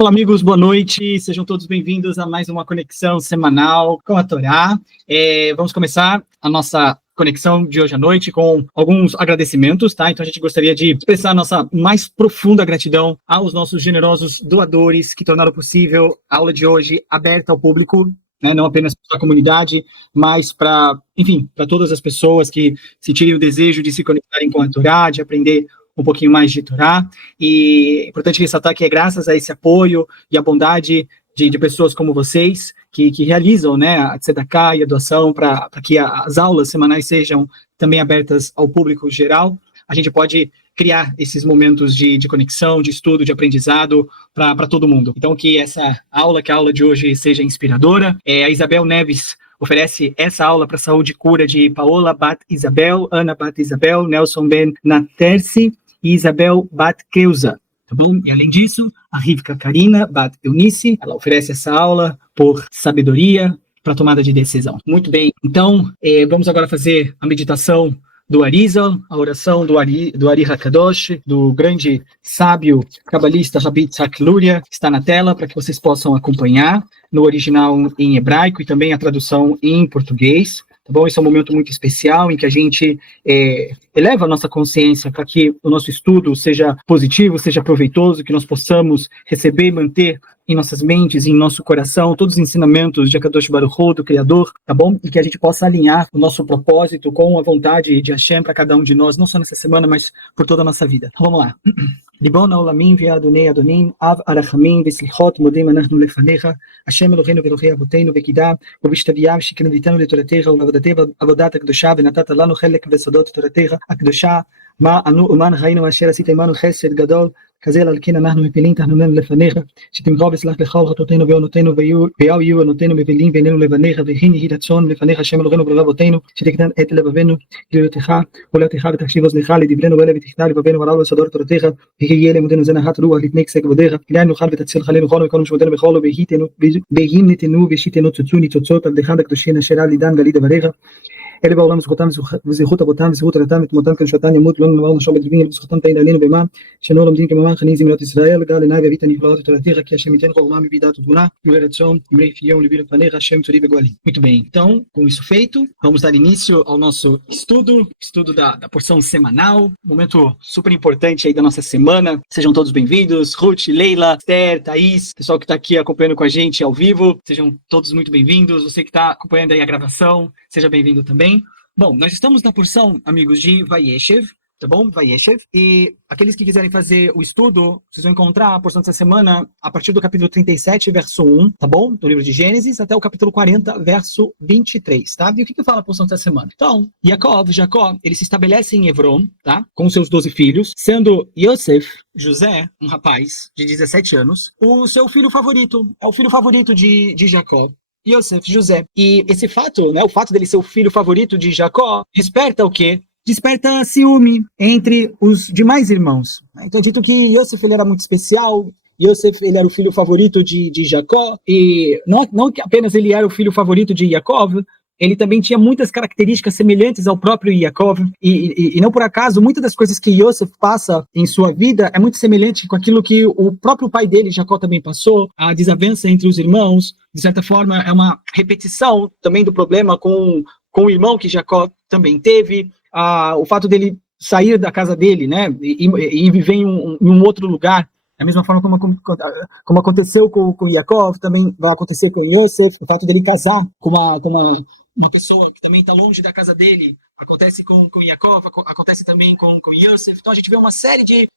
Olá, amigos, boa noite. Sejam todos bem-vindos a mais uma conexão semanal com a Torá. Vamos começar a nossa conexão de hoje à noite com alguns agradecimentos, tá? Então a gente gostaria de expressar a nossa mais profunda gratidão aos nossos generosos doadores que tornaram possível a aula de hoje aberta ao público, né? Não apenas para a comunidade, mas para todas as pessoas que sentirem o desejo de se conectarem com a Torá, de aprender um pouquinho mais de Torá. E é importante ressaltar que é graças a esse apoio e a bondade de pessoas como vocês que realizam, né, a tzedakah e a doação para que as aulas semanais sejam também abertas ao público geral. A gente pode criar esses momentos de conexão, de estudo, de aprendizado para todo mundo. Então, que essa aula, que a aula de hoje seja inspiradora. A Isabel Neves oferece essa aula para saúde e cura de Paola Bat Isabel, Ana Bat Isabel, Nelson Ben Naterci e Isabel Bat Keuza. Tá bom? E além disso, a Rivka Karina Bat Eunice, ela oferece essa aula por sabedoria para tomada de decisão. Muito bem, então vamos agora fazer a meditação do Arizal, a oração do Ari HaKadosh, do grande sábio cabalista Rabbi Yitzhak Luria, está na tela para que vocês possam acompanhar no original em hebraico e também a tradução em português. Tá bom? Esse é um momento muito especial em que a gente eleva a nossa consciência para que o nosso estudo seja positivo, seja proveitoso, que nós possamos receber e manter em nossas mentes, em nosso coração, todos os ensinamentos de HaKadosh Baruch Hu, do Criador, tá bom? E que a gente possa alinhar o nosso propósito com a vontade de Hashem para cada um de nós, não só nessa semana, mas por toda a nossa vida. Então, vamos lá. Libon haolamim ve'adonei adonim, av arachamim ve'slichot modem anachnu lefanecha, Hashem Eloheinu ve'Elohei avoteinu ve'kidah, ובשתביו שכנביתנו לתורתך ולעבודתך עבודת הקדושה ונתת לנו חלק בסודות תורתך הקדושה מה אנו ומה ראינו אשר עשית עמנו חסד גדול כזה על כן אנחנו מפילים תחנוננו לפניך שתמחל וסלח לכל חטאותינו ועוונותינו ויהו יהיו עוונותינו מפילים בעינינו לבניך וכן יהי רצון לפניך השם אלוהינו ולעולם אבותינו שתקטן את לבבנו לראותך ולראותך ותקשיב אוזנך לדברינו אלה ותכתב לבבנו ורב בסודות תורתך ויהיה לימודנו זה נחת רוח לפני כסא כבודך כדאי נוכל ותציל חלינו כל וכל משמעותנו בכל והיא נתנו ושיתנו צוצו ניצוצות עבדך הקדושים אשר על עידן גלי דבריך אלה בעולם זכותם וזכות אבותם וזכות רתם ותמותם כנשותן ימות לא נאמר נשום בדברים וזכותם תהי לעלינו במה שאנו לומדים כממן חני זמינות ישראל גל עיני והביא את הנפלאות ותורתך כי השם ייתן חוכמה מבידת ותבונה ולרצון ימרי פיום לבי לפניך השם צורי וגואלי. Muito bem, então com isso feito vamos dar início ao nosso estudo da porção semanal, momento super importante aí da nossa semana. Sejam todos bem-vindos, Ruth, Leila, Esther, Thaís, pessoal que está aqui acompanhando com a gente ao vivo, sejam todos muito bem-vindos. Você que está acompanhando aí a gravação, seja bem-vindo também. Bom, nós estamos na porção, amigos, de Vayeshev, tá bom? Vayeshev. E aqueles que quiserem fazer o estudo, vocês vão encontrar a porção dessa semana a partir do capítulo 37, verso 1, tá bom? Do livro de Gênesis, até o capítulo 40, verso 23, tá? E o que fala a porção dessa semana? Então, Jacó, ele se estabelece em Hebron, tá? Com seus 12 filhos, sendo Yosef, José, um rapaz de 17 anos, o seu filho favorito, é o filho favorito de Jacó. Yosef, José. E esse fato, né, o fato dele ser o filho favorito de Jacó, desperta o quê? Desperta ciúme entre os demais irmãos. Então é dito que Yosef ele era muito especial, Yosef ele era o filho favorito de Jacó, e não que apenas ele era o filho favorito de Jacob, ele também tinha muitas características semelhantes ao próprio Yaakov, e não por acaso, muitas das coisas que Yosef passa em sua vida é muito semelhante com aquilo que o próprio pai dele, Jacó, também passou, a desavença entre os irmãos, de certa forma, é uma repetição também do problema com o irmão que Jacó também teve, o fato dele sair da casa dele, né, e viver em um outro lugar. Da mesma forma como aconteceu com Yaakov, também vai acontecer com Yosef, o fato dele casar com uma pessoa que também está longe da casa dele, acontece com Yaakov, acontece também com Yosef. Então a gente vê uma série de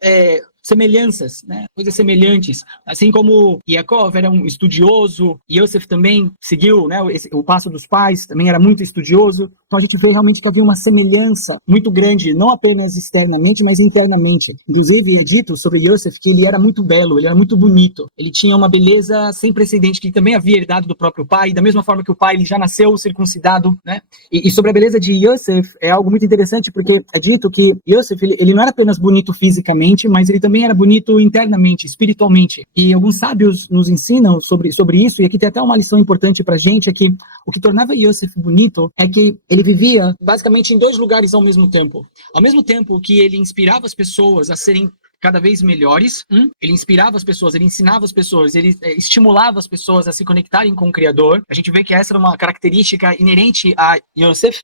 semelhanças, né? Coisas semelhantes. Assim como Yaakov era um estudioso, Yosef também seguiu, né, o passo dos pais, também era muito estudioso. Então a gente vê realmente que havia uma semelhança muito grande, não apenas externamente, mas internamente. Inclusive, dito sobre Yosef que ele era muito belo, ele era muito bonito. Ele tinha uma beleza sem precedente, que também havia herdado do próprio pai, da mesma forma que o pai ele já nasceu circuncidado, né? E sobre a beleza de Yosef, é algo muito interessante, porque é dito que Yosef, ele não era apenas bonito fisicamente, mas ele também era bonito internamente, espiritualmente. E alguns sábios nos ensinam sobre isso, e aqui tem até uma lição importante pra gente, é que o que tornava Yosef bonito é que ele vivia basicamente em dois lugares ao mesmo tempo. Ao mesmo tempo que ele inspirava as pessoas a serem cada vez melhores, ele inspirava as pessoas, ele ensinava as pessoas, ele estimulava as pessoas a se conectarem com o Criador. A gente vê que essa era uma característica inerente a Yosef,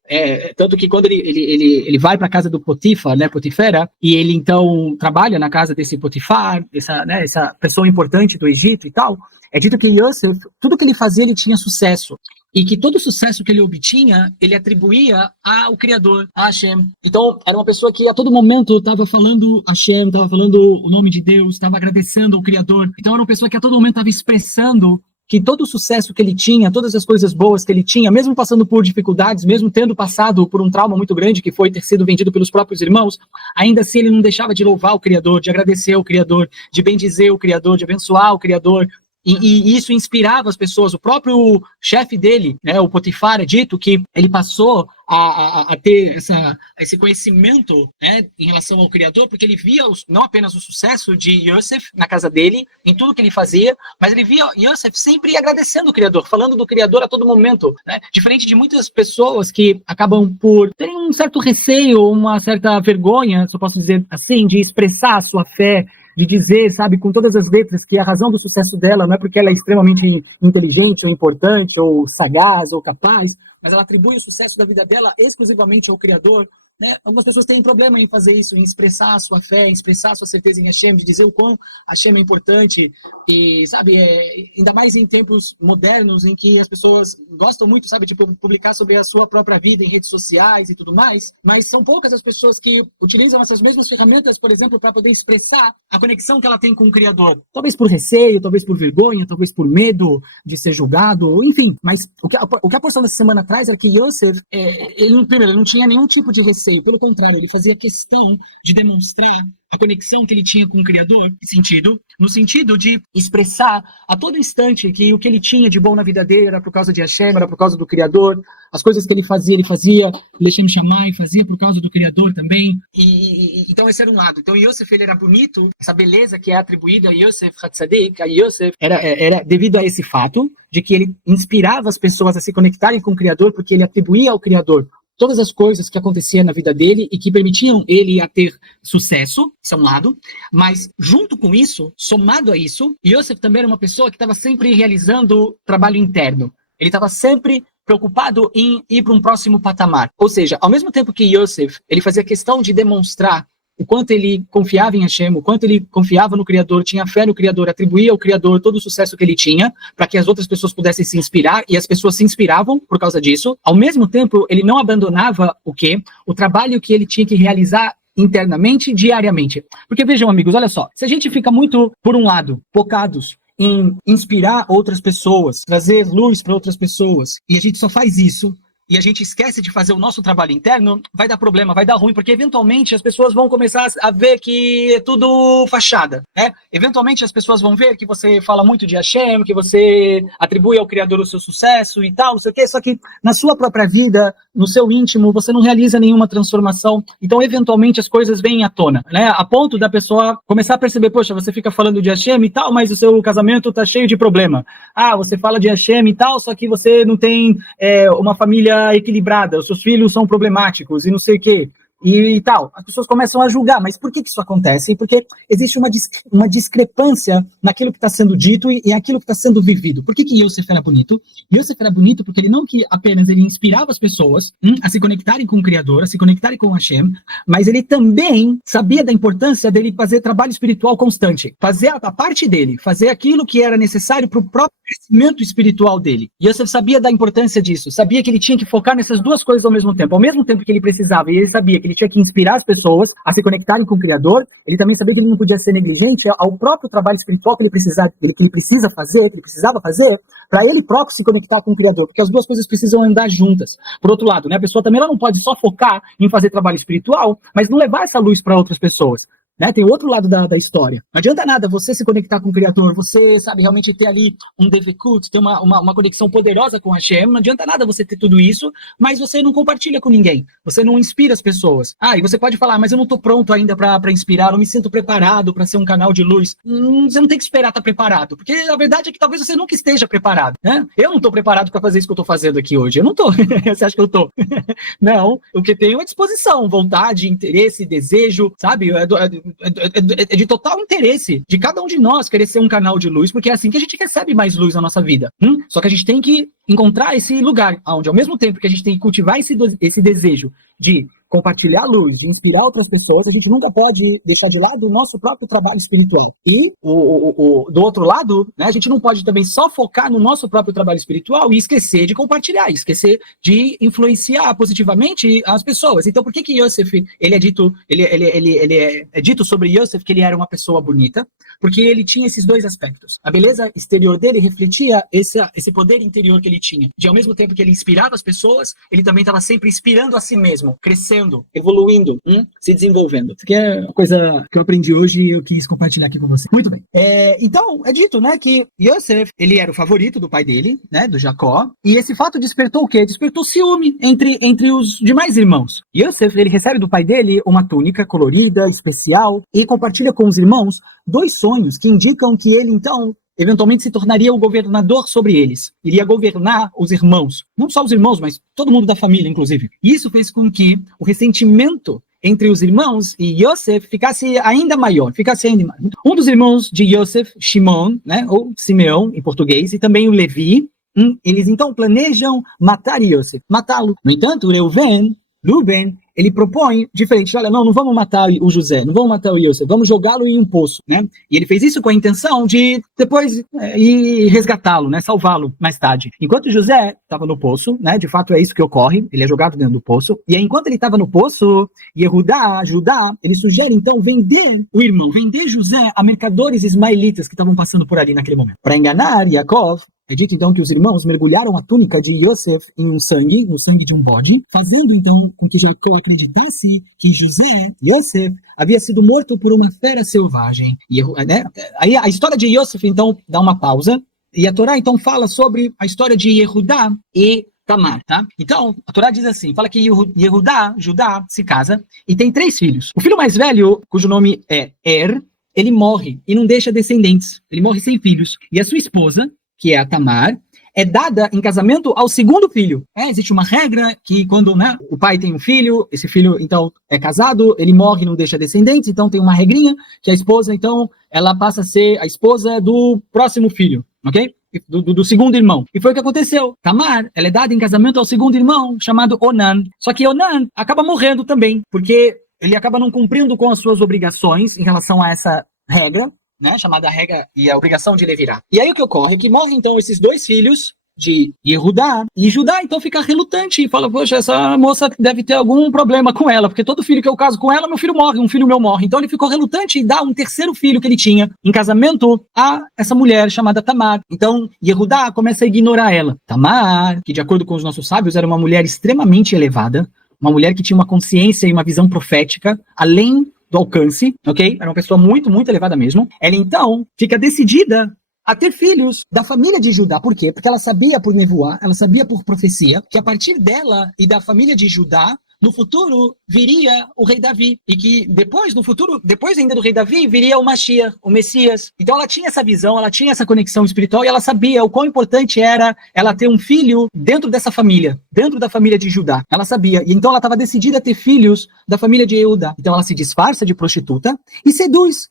tanto que quando ele vai para a casa do Potifar, né, Potifera, e ele então trabalha na casa desse Potifar, essa pessoa importante do Egito e tal, é dito que Yosef, tudo que ele fazia, ele tinha sucesso. E que todo o sucesso que ele obtinha, ele atribuía ao Criador, a Hashem. Então, era uma pessoa que a todo momento estava falando Hashem, estava falando o nome de Deus, estava agradecendo ao Criador. Então, era uma pessoa que a todo momento estava expressando que todo o sucesso que ele tinha, todas as coisas boas que ele tinha, mesmo passando por dificuldades, mesmo tendo passado por um trauma muito grande, que foi ter sido vendido pelos próprios irmãos, ainda assim ele não deixava de louvar o Criador, de agradecer ao Criador, de bendizer o Criador, de abençoar o Criador. E isso inspirava as pessoas. O próprio chefe dele, né, o Potifar, é dito que ele passou a ter esse conhecimento, né, em relação ao Criador, porque ele via não apenas o sucesso de Yosef na casa dele, em tudo que ele fazia, mas ele via Yosef sempre agradecendo o Criador, falando do Criador a todo momento, né? Diferente de muitas pessoas que acabam por terem um certo receio, uma certa vergonha, se eu posso dizer assim, de expressar a sua fé, de dizer, sabe, com todas as letras, que a razão do sucesso dela não é porque ela é extremamente inteligente, ou importante, ou sagaz, ou capaz, mas ela atribui o sucesso da vida dela exclusivamente ao Criador, né? Algumas pessoas têm problema em fazer isso, em expressar a sua fé, em expressar a sua certeza em Hashem, de dizer o quão Hashem é importante, e, sabe, ainda mais em tempos modernos, em que as pessoas gostam muito, sabe, de publicar sobre a sua própria vida em redes sociais e tudo mais, mas são poucas as pessoas que utilizam essas mesmas ferramentas, por exemplo, para poder expressar a conexão que ela tem com o Criador. Talvez por receio, talvez por vergonha, talvez por medo de ser julgado, enfim, mas o que a porção dessa semana traz é que Yosef, ele não tinha nenhum tipo de receio. Pelo contrário, ele fazia questão de demonstrar a conexão que ele tinha com o Criador, no sentido de expressar a todo instante que o que ele tinha de bom na vida dele era por causa de Hashem, era por causa do Criador, as coisas que ele fazia, Lechem Shammai fazia por causa do Criador também, então esse era um lado. Então Yosef, ele era bonito, essa beleza que é atribuída a Yosef Hatzadik, a Yosef, era devido a esse fato de que ele inspirava as pessoas a se conectarem com o Criador, porque ele atribuía ao Criador todas as coisas que aconteciam na vida dele e que permitiam ele a ter sucesso, isso é um lado, mas junto com isso, somado a isso, Yosef também era uma pessoa que estava sempre realizando trabalho interno. Ele estava sempre preocupado em ir para um próximo patamar. Ou seja, ao mesmo tempo que Yosef, ele fazia questão de demonstrar o quanto ele confiava em Hashem, o quanto ele confiava no Criador, tinha fé no Criador, atribuía ao Criador todo o sucesso que ele tinha, para que as outras pessoas pudessem se inspirar, e as pessoas se inspiravam por causa disso. Ao mesmo tempo, ele não abandonava o trabalho que ele tinha que realizar internamente, diariamente. Porque vejam, amigos, olha só, se a gente fica muito, por um lado, focados em inspirar outras pessoas, trazer luz para outras pessoas, e a gente só faz isso, e a gente esquece de fazer o nosso trabalho interno, vai dar problema, vai dar ruim, porque eventualmente as pessoas vão começar a ver que é tudo fachada, né? Eventualmente as pessoas vão ver que você fala muito de Hashem, que você atribui ao Criador o seu sucesso e tal, não sei o quê, só que na sua própria vida, no seu íntimo, você não realiza nenhuma transformação, então eventualmente as coisas vêm à tona, né? A ponto da pessoa começar a perceber, poxa, você fica falando de Hashem e tal, mas o seu casamento tá cheio de problema. Ah, você fala de Hashem e tal, só que você não tem uma família equilibrada, os seus filhos são problemáticos e não sei o quê, e tal. As pessoas começam a julgar, mas por que isso acontece? Porque existe uma discrepância naquilo que está sendo dito e aquilo que está sendo vivido. Por que Yosef era bonito? Yosef era bonito porque ele não que apenas ele inspirava as pessoas a se conectarem com o Criador, a se conectarem com Hashem, mas ele também sabia da importância dele fazer trabalho espiritual constante, fazer a parte dele, fazer aquilo que era necessário para o próprio crescimento espiritual dele. Yosef sabia da importância disso, sabia que ele tinha que focar nessas duas coisas ao mesmo tempo que ele precisava, e ele sabia que ele tinha que inspirar as pessoas a se conectarem com o Criador, ele também sabia que ele não podia ser negligente ao próprio trabalho espiritual que ele precisava fazer, para ele próprio se conectar com o Criador, porque as duas coisas precisam andar juntas. Por outro lado, né, a pessoa também ela não pode só focar em fazer trabalho espiritual, mas não levar essa luz para outras pessoas. Né? Tem outro lado da história. Não adianta nada você se conectar com o Criador, você, sabe, realmente ter ali um devekut, ter uma conexão poderosa com Hashem, não adianta nada você ter tudo isso, mas você não compartilha com ninguém, você não inspira as pessoas. E você pode falar, mas eu não estou pronto ainda para inspirar, não me sinto preparado para ser um canal de luz. Você não tem que esperar estar preparado, porque a verdade é que talvez você nunca esteja preparado, né? Eu não estou preparado para fazer isso que eu estou fazendo aqui hoje, eu não estou. Você acha que eu estou? Não, o que tenho é disposição, vontade, interesse, desejo, sabe? é de total interesse de cada um de nós querer ser um canal de luz, porque é assim que a gente recebe mais luz na nossa vida. Só que a gente tem que encontrar esse lugar onde, ao mesmo tempo que a gente tem que cultivar esse desejo de compartilhar a luz, de inspirar outras pessoas, a gente nunca pode deixar de lado o nosso próprio trabalho espiritual. E, do outro lado, né, a gente não pode também só focar no nosso próprio trabalho espiritual e esquecer de compartilhar, esquecer de influenciar positivamente as pessoas. Então, por que Yosef, ele é dito sobre Yosef que ele era uma pessoa bonita? Porque ele tinha esses dois aspectos. A beleza exterior dele refletia esse poder interior que ele tinha. De, ao mesmo tempo que ele inspirava as pessoas, ele também estava sempre inspirando a si mesmo, crescendo, evoluindo, se desenvolvendo. Isso aqui é uma coisa que eu aprendi hoje e eu quis compartilhar aqui com você. Muito bem. Então, é dito, né, que Yosef, ele era o favorito do pai dele, né, do Jacó, e esse fato despertou o quê? Despertou ciúme entre os demais irmãos. Yosef, ele recebe do pai dele uma túnica colorida, especial, e compartilha com os irmãos 2 sonhos que indicam que ele, então, eventualmente se tornaria o governador sobre eles. Iria governar os irmãos. Não só os irmãos, mas todo mundo da família, inclusive. E isso fez com que o ressentimento entre os irmãos e Yosef ficasse ainda maior. Um dos irmãos de Yosef, Shimon, né, ou Simeão, em português, e também o Levi, eles então planejam matar Yosef, matá-lo. No entanto, Reuven, ele propõe diferente. Olha, não vamos matar o José, não vamos matar o Yosef, vamos jogá-lo em um poço, né? E ele fez isso com a intenção de depois ir resgatá-lo, né? Salvá-lo mais tarde. Enquanto José estava no poço, né? De fato é isso que ocorre, ele é jogado dentro do poço. E aí, enquanto ele estava no poço, Judá, ele sugere então vender José a mercadores ismaelitas que estavam passando por ali naquele momento. Para enganar Yaakov, é dito então que os irmãos mergulharam a túnica de Yosef no sangue de um bode, fazendo então com que Jacó acreditasse que Yosef, havia sido morto por uma fera selvagem. Né? Aí a história de Yosef então dá uma pausa, e a Torá então fala sobre a história de Yehudá e Tamar, tá? Então, a Torá diz assim, fala que Judá, se casa e tem 3 filhos. O filho mais velho, cujo nome é ele morre e não deixa descendentes. Ele morre sem filhos. E a sua esposa, que é a Tamar, é dada em casamento ao segundo filho. Existe uma regra que quando, né, o pai tem um filho, esse filho, então, é casado, ele morre e não deixa descendentes, então tem uma regrinha que a esposa, então, ela passa a ser a esposa do próximo filho, ok? Do segundo irmão. E foi o que aconteceu. Tamar, ela é dada em casamento ao segundo irmão, chamado Onan. Só que Onan acaba morrendo também, porque ele acaba não cumprindo com as suas obrigações em relação a essa regra, né, chamada regra e a obrigação de levirar. E aí o que ocorre é que morrem então esses 2 filhos de Yehudá, e Judá então fica relutante e fala, poxa, essa moça deve ter algum problema com ela, porque todo filho que eu caso com ela, meu filho morre, um filho meu morre. Então ele ficou relutante e dá um terceiro filho que ele tinha em casamento a essa mulher chamada Tamar. Então Yehudá começa a ignorar ela. Tamar, que de acordo com os nossos sábios era uma mulher extremamente elevada, uma mulher que tinha uma consciência e uma visão profética, além do alcance, ok? Era uma pessoa muito, muito elevada mesmo. Ela, então, fica decidida a ter filhos da família de Judá. Por quê? Porque ela sabia por nevoar, ela sabia por profecia, que a partir dela e da família de Judá, no futuro viria o rei Davi. E que depois, no futuro, depois ainda do rei Davi, viria o Mashiach, o Messias. Então ela tinha essa visão, ela tinha essa conexão espiritual e ela sabia o quão importante era ela ter um filho dentro dessa família, dentro da família de Judá. Ela sabia. E então ela estava decidida a ter filhos da família de Yehudá. Então ela se disfarça de prostituta e seduz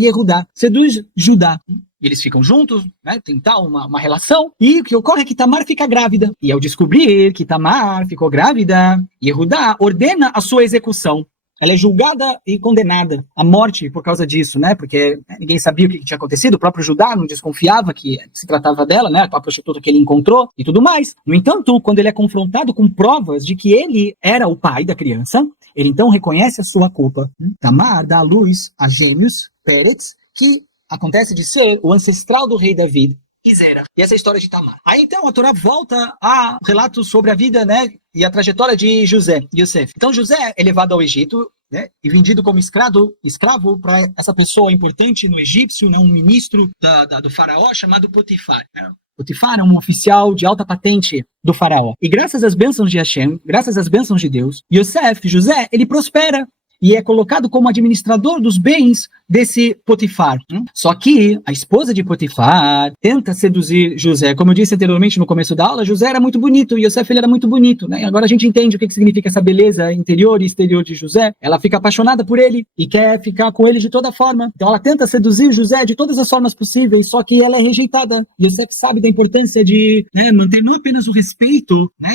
Yehudá, seduz Judá. E eles ficam juntos, né, tem tal uma relação, e o que ocorre é que Tamar fica grávida. E ao descobrir que Tamar ficou grávida, Yehudá ordena a sua execução. Ela é julgada e condenada à morte por causa disso, né, porque ninguém sabia o que tinha acontecido, o próprio Judá não desconfiava que se tratava dela, né, a prostituta que ele encontrou e tudo mais. No entanto, quando ele é confrontado com provas de que ele era o pai da criança, ele então reconhece a sua culpa. Tamar dá à luz a gêmeos, Peretz, que acontece de ser o ancestral do rei Davi, e Zera. E essa é a história de Tamar. Aí então a Torá volta a relatos sobre a vida, né, e a trajetória de Yosef. Então José é levado ao Egito, né, e vendido como escravo para essa pessoa importante no egípcio, né, um ministro do faraó chamado Potifar. Né? Potifar é um oficial de alta patente do faraó. E graças às bênçãos de Hashem, graças às bênçãos de Deus, José, ele prospera. e é colocado como administrador dos bens desse Potifar. Só que a esposa de Potifar tenta seduzir José. Como eu disse anteriormente no começo da aula, José era muito bonito e Yosef ele era muito bonito, né? Agora a gente entende o que significa essa beleza interior e exterior de José. Ela fica apaixonada por ele e quer ficar com ele de toda forma. Então ela tenta seduzir José de todas as formas possíveis, só que ela é rejeitada. Yosef sabe da importância de manter não apenas o respeito, né,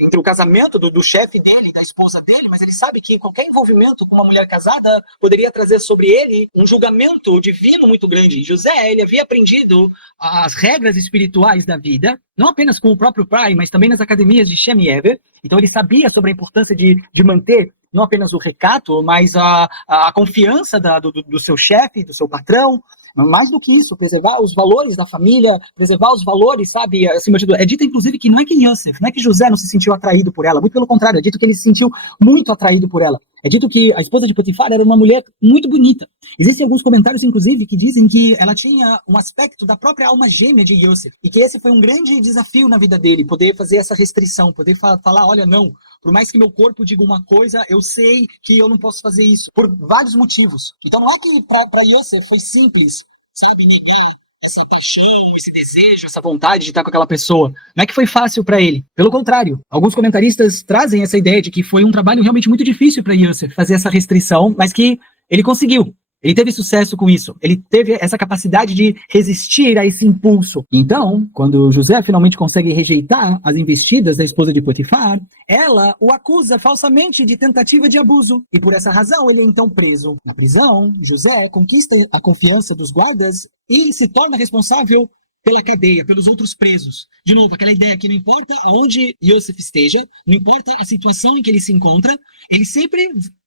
entre o casamento do chefe dele, da esposa dele, mas ele sabe que qualquer envolvimento com uma mulher casada poderia trazer sobre ele um julgamento divino muito grande. José, ele havia aprendido as regras espirituais da vida, não apenas com o próprio pai, mas também nas academias de Shem e Ever. Então ele sabia sobre a importância de manter não apenas o recato, mas a confiança do seu chefe, do seu patrão. Mais do que isso, preservar os valores da família, preservar os valores, sabe, acima de tudo. É dito, inclusive, que não é que Yosef, não é que José não se sentiu atraído por ela, muito pelo contrário, é dito que ele se sentiu muito atraído por ela. É dito que a esposa de Potifar era uma mulher muito bonita. Existem alguns comentários, inclusive, que dizem que ela tinha um aspecto da própria alma gêmea de Yosef, e que esse foi um grande desafio na vida dele, poder fazer essa restrição, poder falar, olha, não, por mais que meu corpo diga uma coisa, eu sei que eu não posso fazer isso, por vários motivos. Então não é que para Yosef foi simples, sabe, negar essa paixão, esse desejo, essa vontade de estar com aquela pessoa. Não é que foi fácil para ele. Pelo contrário, alguns comentaristas trazem essa ideia de que foi um trabalho realmente muito difícil para Yosef fazer essa restrição, mas que ele conseguiu. Ele teve sucesso com isso. Ele teve essa capacidade de resistir a esse impulso. Então, quando José finalmente consegue rejeitar as investidas da esposa de Potifar, ela o acusa falsamente de tentativa de abuso. E por essa razão, ele é então preso. Na prisão, José conquista a confiança dos guardas e se torna responsável pela cadeia, pelos outros presos. De novo, aquela ideia que não importa aonde Yosef esteja, não importa a situação em que ele se encontra, ele sempre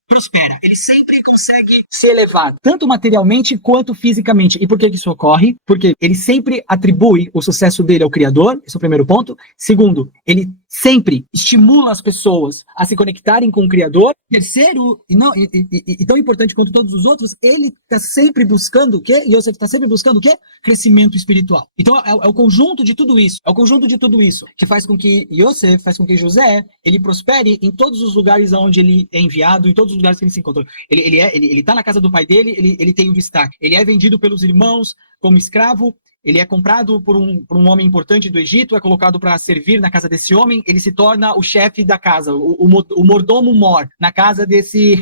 prospera, ele sempre consegue se elevar, tanto materialmente quanto fisicamente. E por que isso ocorre? Porque ele sempre atribui o sucesso dele ao Criador, esse é o primeiro ponto. Segundo, ele sempre estimula as pessoas a se conectarem com o Criador. Terceiro, e tão importante quanto todos os outros, ele está sempre buscando o quê? Yosef está sempre buscando o quê? Crescimento espiritual. Então é o conjunto de tudo isso, que faz com que Yosef, faz com que José, ele prospere em todos os lugares onde ele é enviado, em todos os lugares que ele se encontra. Ele está na casa do pai dele, ele tem o destaque. Ele é vendido pelos irmãos como escravo. Ele é comprado por um homem importante do Egito, é colocado para servir na casa desse homem, ele se torna o chefe da casa, o mordomo mor, na casa desse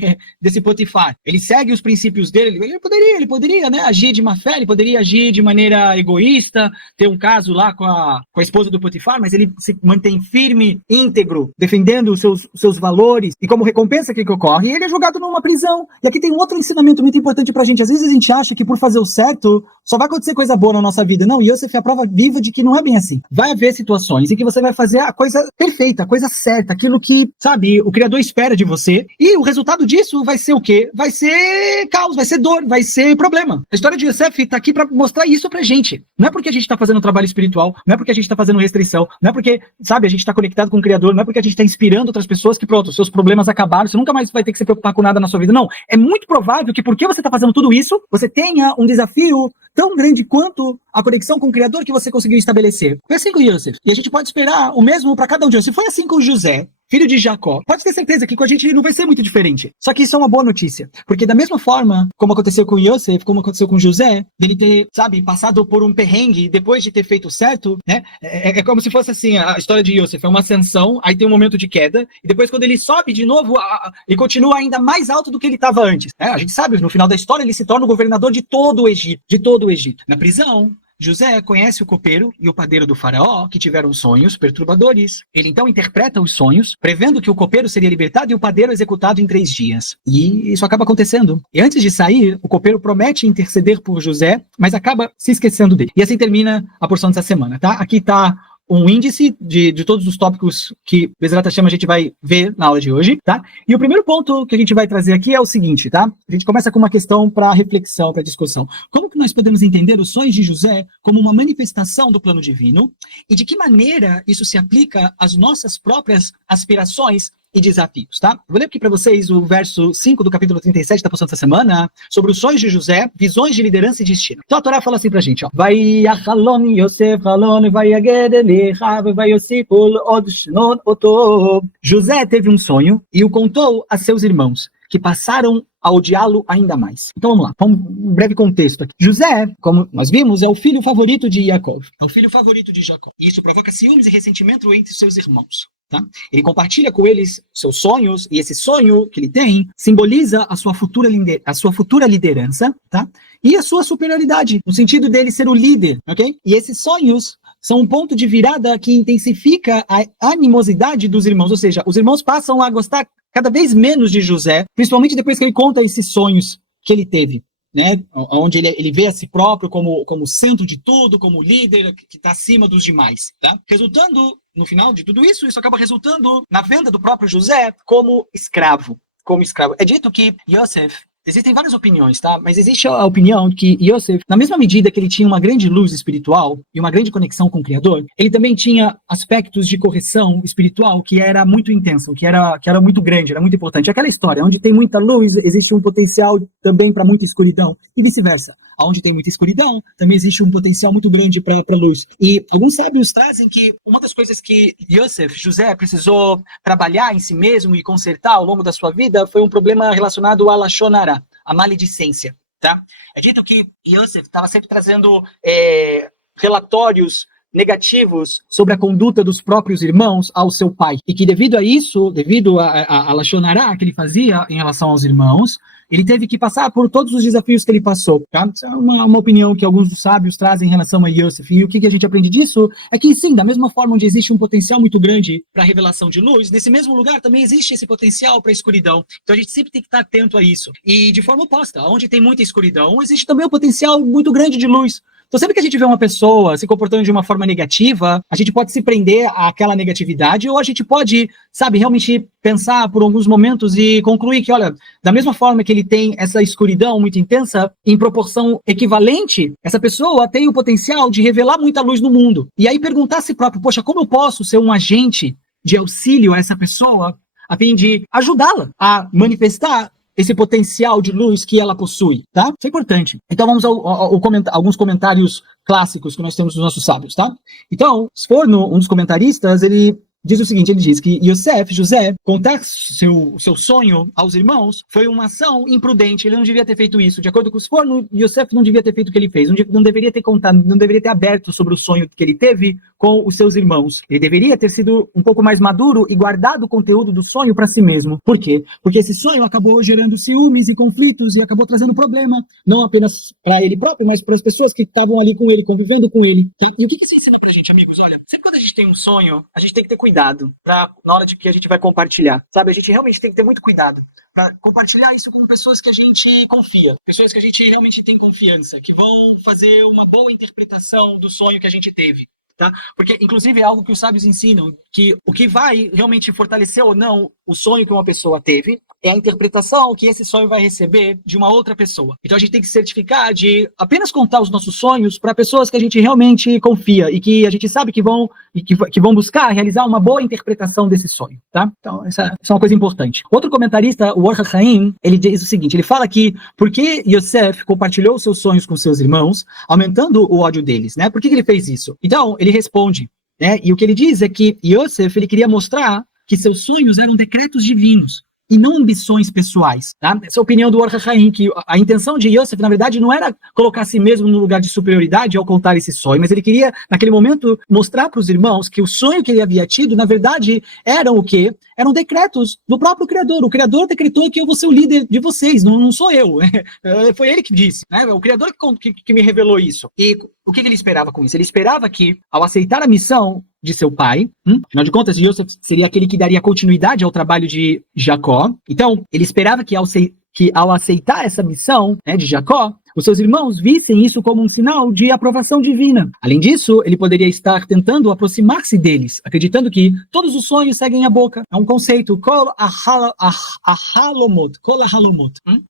Potifar. Ele segue os princípios dele, ele poderia, né, agir de má fé, ele poderia agir de maneira egoísta, ter um caso lá com a esposa do Potifar, mas ele se mantém firme, íntegro, defendendo os seus valores, e como recompensa, o que ocorre? Ele é jogado numa prisão. E aqui tem um outro ensinamento muito importante pra gente. Às vezes a gente acha que por fazer o certo, só vai acontecer coisa boa na nossa vida. Não, Yosef é a prova viva de que não é bem assim. Vai haver situações em que você vai fazer a coisa perfeita, a coisa certa, aquilo que, sabe, o Criador espera de você, e o resultado disso vai ser o quê? Vai ser caos, vai ser dor, vai ser problema. A história de Yosef tá aqui pra mostrar isso pra gente. Não é porque a gente tá fazendo um trabalho espiritual, não é porque a gente tá fazendo restrição, não é porque, sabe, a gente tá conectado com o Criador, não é porque a gente tá inspirando outras pessoas que, pronto, seus problemas acabaram, você nunca mais vai ter que se preocupar com nada na sua vida. Não, é muito provável que porque você tá fazendo tudo isso, você tenha um desafio tão grande quanto a conexão com o Criador que você conseguiu estabelecer. Foi assim com Yosef. E a gente pode esperar o mesmo para cada um de nós. Se foi assim com José, filho de Jacó, pode ter certeza que com a gente não vai ser muito diferente. Só que isso é uma boa notícia. Porque da mesma forma como aconteceu com Yosef, como aconteceu com José, dele ter, sabe, passado por um perrengue depois de ter feito certo, né? É como se fosse assim, a história de Yosef. É uma ascensão, aí tem um momento de queda, e depois quando ele sobe de novo, ele continua ainda mais alto do que ele estava antes. Né? A gente sabe, no final da história, ele se torna o governador de todo o Egito. Na prisão, José conhece o copeiro e o padeiro do faraó, que tiveram sonhos perturbadores. Ele então interpreta os sonhos, prevendo que o copeiro seria libertado e o padeiro executado em 3 dias. E isso acaba acontecendo. E antes de sair, o copeiro promete interceder por José, mas acaba se esquecendo dele. E assim termina a porção dessa semana, tá? Aqui tá um índice de todos os tópicos que Bezerra chama a gente vai ver na aula de hoje, tá? E o primeiro ponto que a gente vai trazer aqui é o seguinte, tá? A gente começa com uma questão para reflexão, para discussão. Como que nós podemos entender os sonhos de José como uma manifestação do plano divino e de que maneira isso se aplica às nossas próprias aspirações e desafios, tá? Vou ler aqui para vocês o verso 5 do capítulo 37 da porção dessa semana, sobre os sonhos de José, visões de liderança e destino. Então a Torá fala assim pra gente, ó. Vai achalon Yosef halon vai agedelecha vai Yosipol od shnot oto. José teve um sonho e o contou a seus irmãos, que passaram a odiá-lo ainda mais. Então vamos lá, um breve contexto aqui. José, como nós vimos, é o filho favorito de Jacó. É o filho favorito de Jacó. E isso provoca ciúmes e ressentimento entre seus irmãos. Tá? Ele compartilha com eles seus sonhos, e esse sonho que ele tem simboliza a sua futura liderança, tá? E a sua superioridade, no sentido dele ser o líder, ok? E esses sonhos são um ponto de virada que intensifica a animosidade dos irmãos, ou seja, os irmãos passam a gostar cada vez menos de José, principalmente depois que ele conta esses sonhos que ele teve, né? Onde ele vê a si próprio como centro de tudo, como líder que está acima dos demais, tá? Resultando, no final de tudo isso, isso acaba resultando na venda do próprio José como escravo. É dito que Yosef, existem várias opiniões, tá? Mas existe a opinião que Yosef, na mesma medida que ele tinha uma grande luz espiritual e uma grande conexão com o Criador, ele também tinha aspectos de correção espiritual que era muito intenso, que era muito grande, era muito importante. Aquela história, onde tem muita luz, existe um potencial também para muita escuridão, e vice-versa. Onde tem muita escuridão, também existe um potencial muito grande para luz. E alguns sábios trazem que uma das coisas que José, precisou trabalhar em si mesmo e consertar ao longo da sua vida foi um problema relacionado à Lashon Hara, a maledicência, tá? É dito que Yosef estava sempre trazendo relatórios negativos sobre a conduta dos próprios irmãos ao seu pai. E que devido a isso, devido a Lashon Hara que ele fazia em relação aos irmãos, ele teve que passar por todos os desafios que ele passou, tá? Isso é uma opinião que alguns dos sábios trazem em relação a Yosef. E o que a gente aprende disso é que, sim, da mesma forma onde existe um potencial muito grande para a revelação de luz, nesse mesmo lugar também existe esse potencial para a escuridão. Então a gente sempre tem que estar atento a isso. E de forma oposta, onde tem muita escuridão, existe também um potencial muito grande de luz. Então sempre que a gente vê uma pessoa se comportando de uma forma negativa, a gente pode se prender àquela negatividade, ou a gente pode, sabe, realmente pensar por alguns momentos e concluir que, olha, da mesma forma que ele tem essa escuridão muito intensa, em proporção equivalente, essa pessoa tem o potencial de revelar muita luz no mundo. E aí perguntar a si próprio, poxa, como eu posso ser um agente de auxílio a essa pessoa, a fim de ajudá-la a manifestar esse potencial de luz que ela possui, tá? Isso é importante. Então vamos alguns comentários clássicos que nós temos dos nossos sábios, tá? Então, Sforno, um dos comentaristas, ele diz o seguinte, ele diz que José, contar seu sonho aos irmãos foi uma ação imprudente, ele não devia ter feito isso. De acordo com os Sforno, Yosef não devia ter feito o que ele fez, não deveria ter contado, não deveria ter aberto sobre o sonho que ele teve com os seus irmãos. Ele deveria ter sido um pouco mais maduro e guardado o conteúdo do sonho para si mesmo. Por quê? Porque esse sonho acabou gerando ciúmes e conflitos e acabou trazendo problema, não apenas para ele próprio, mas para as pessoas que estavam ali com ele, convivendo com ele. Tá? E o que isso ensina pra gente, amigos? Olha, sempre quando a gente tem um sonho, a gente tem que ter cuidado na hora de que a gente vai compartilhar, sabe? A gente realmente tem que ter muito cuidado para compartilhar isso com pessoas que a gente confia, pessoas que a gente realmente tem confiança, que vão fazer uma boa interpretação do sonho que a gente teve. Tá? Porque, inclusive, é algo que os sábios ensinam, que o que vai realmente fortalecer ou não o sonho que uma pessoa teve é a interpretação que esse sonho vai receber de uma outra pessoa. Então a gente tem que se certificar de apenas contar os nossos sonhos para pessoas que a gente realmente confia e que a gente sabe que vão buscar realizar uma boa interpretação desse sonho, tá? Então essa é uma coisa importante. Outro comentarista, o Or HaChaim, ele diz o seguinte, ele fala que porque Yosef compartilhou seus sonhos com seus irmãos, aumentando o ódio deles, né? Por que ele fez isso? Então ele responde, né? E o que ele diz é que Yosef, ele queria mostrar que seus sonhos eram decretos divinos e não ambições pessoais, tá? Essa é a opinião do Or HaChaim, que a intenção de Yosef, na verdade, não era colocar a si mesmo no lugar de superioridade ao contar esse sonho, mas ele queria, naquele momento, mostrar para os irmãos que o sonho que ele havia tido, na verdade, eram o quê? Eram decretos do próprio Criador. O Criador decretou que eu vou ser o líder de vocês, não sou eu. Foi ele que disse, né? O Criador que me revelou isso. E o que ele esperava com isso? Ele esperava que, ao aceitar a missão de seu pai, afinal de contas, Yosef seria aquele que daria continuidade ao trabalho de Jacó. Então, ele esperava que ao aceitar essa missão, né, de Jacó, os seus irmãos vissem isso como um sinal de aprovação divina. Além disso, ele poderia estar tentando aproximar-se deles, acreditando que todos os sonhos seguem a boca. É um conceito, kol ahalomot.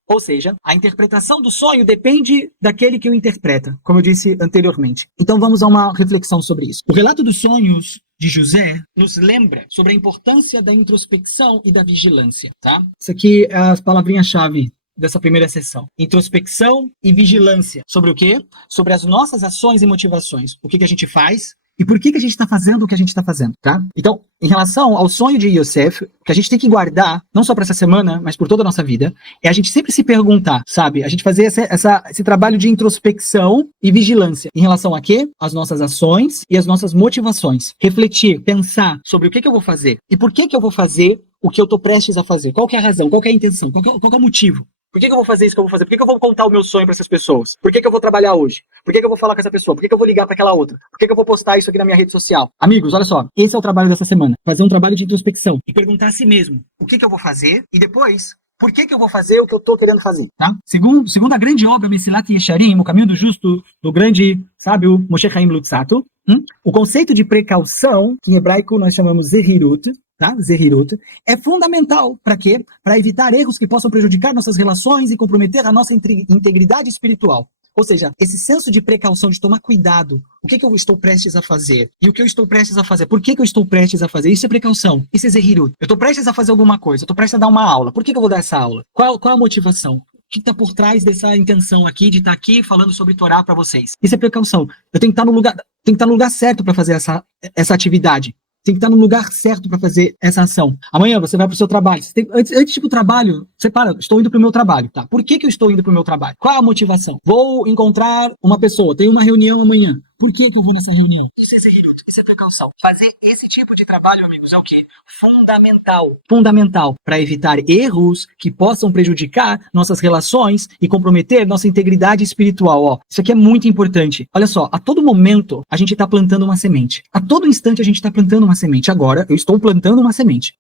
Ou seja, a interpretação do sonho depende daquele que o interpreta, como eu disse anteriormente. Então vamos a uma reflexão sobre isso. O relato dos sonhos de José nos lembra sobre a importância da introspecção e da vigilância, tá? Isso aqui é as palavrinhas-chave dessa primeira sessão. Introspecção e vigilância. Sobre o quê? Sobre as nossas ações e motivações. O que a gente faz e por que a gente está fazendo o que a gente está fazendo, tá? Então, em relação ao sonho de Yosef, que a gente tem que guardar, não só para essa semana, mas por toda a nossa vida, é a gente sempre se perguntar, sabe? A gente fazer esse trabalho de introspecção e vigilância. Em relação a quê? As nossas ações e as nossas motivações. Refletir, pensar sobre o que eu vou fazer e por que eu vou fazer o que eu estou prestes a fazer. Qual que é a razão? Qual que é a intenção? Qual que é o motivo? Por que eu vou fazer isso que eu vou fazer? Por que eu vou contar o meu sonho para essas pessoas? Por que eu vou trabalhar hoje? Por que eu vou falar com essa pessoa? Por que eu vou ligar para aquela outra? Por que eu vou postar isso aqui na minha rede social? Amigos, olha só. Esse é o trabalho dessa semana. Fazer um trabalho de introspecção. E perguntar a si mesmo. O que eu vou fazer? E depois, por que eu vou fazer o que eu estou querendo fazer? Tá? Segundo a grande obra Mesilat Yesharim, O Caminho do Justo, do grande sábio Moshe Chaim Luzzatto, o conceito de precaução, que em hebraico nós chamamos Zehirut, tá? Zehirut, é fundamental para quê? Para evitar erros que possam prejudicar nossas relações e comprometer a nossa integridade espiritual. Ou seja, esse senso de precaução, de tomar cuidado. O que eu estou prestes a fazer? E o que eu estou prestes a fazer? Por que eu estou prestes a fazer? Isso é precaução. Isso é Zehirut. Eu estou prestes a fazer alguma coisa. Eu estou prestes a dar uma aula. Por que eu vou dar essa aula? Qual a motivação? O que está por trás dessa intenção aqui, de estar aqui falando sobre Torá para vocês? Isso é precaução. Eu tenho que estar no lugar certo para fazer essa atividade. Tem que estar no lugar certo para fazer essa ação. Amanhã você vai para o seu trabalho. Antes de ir para o trabalho, você para, estou indo para o meu trabalho. Tá? Por que eu estou indo para o meu trabalho? Qual a motivação? Vou encontrar uma pessoa, tenho uma reunião amanhã. Por que eu vou nessa reunião? Isso é Zehirut, isso é precaução. Fazer esse tipo de trabalho, amigos, é o quê? Fundamental para evitar erros que possam prejudicar nossas relações e comprometer nossa integridade espiritual. Ó, isso aqui é muito importante. Olha só, a todo momento a gente está plantando uma semente. A todo instante a gente está plantando uma semente. Agora, eu estou plantando uma semente.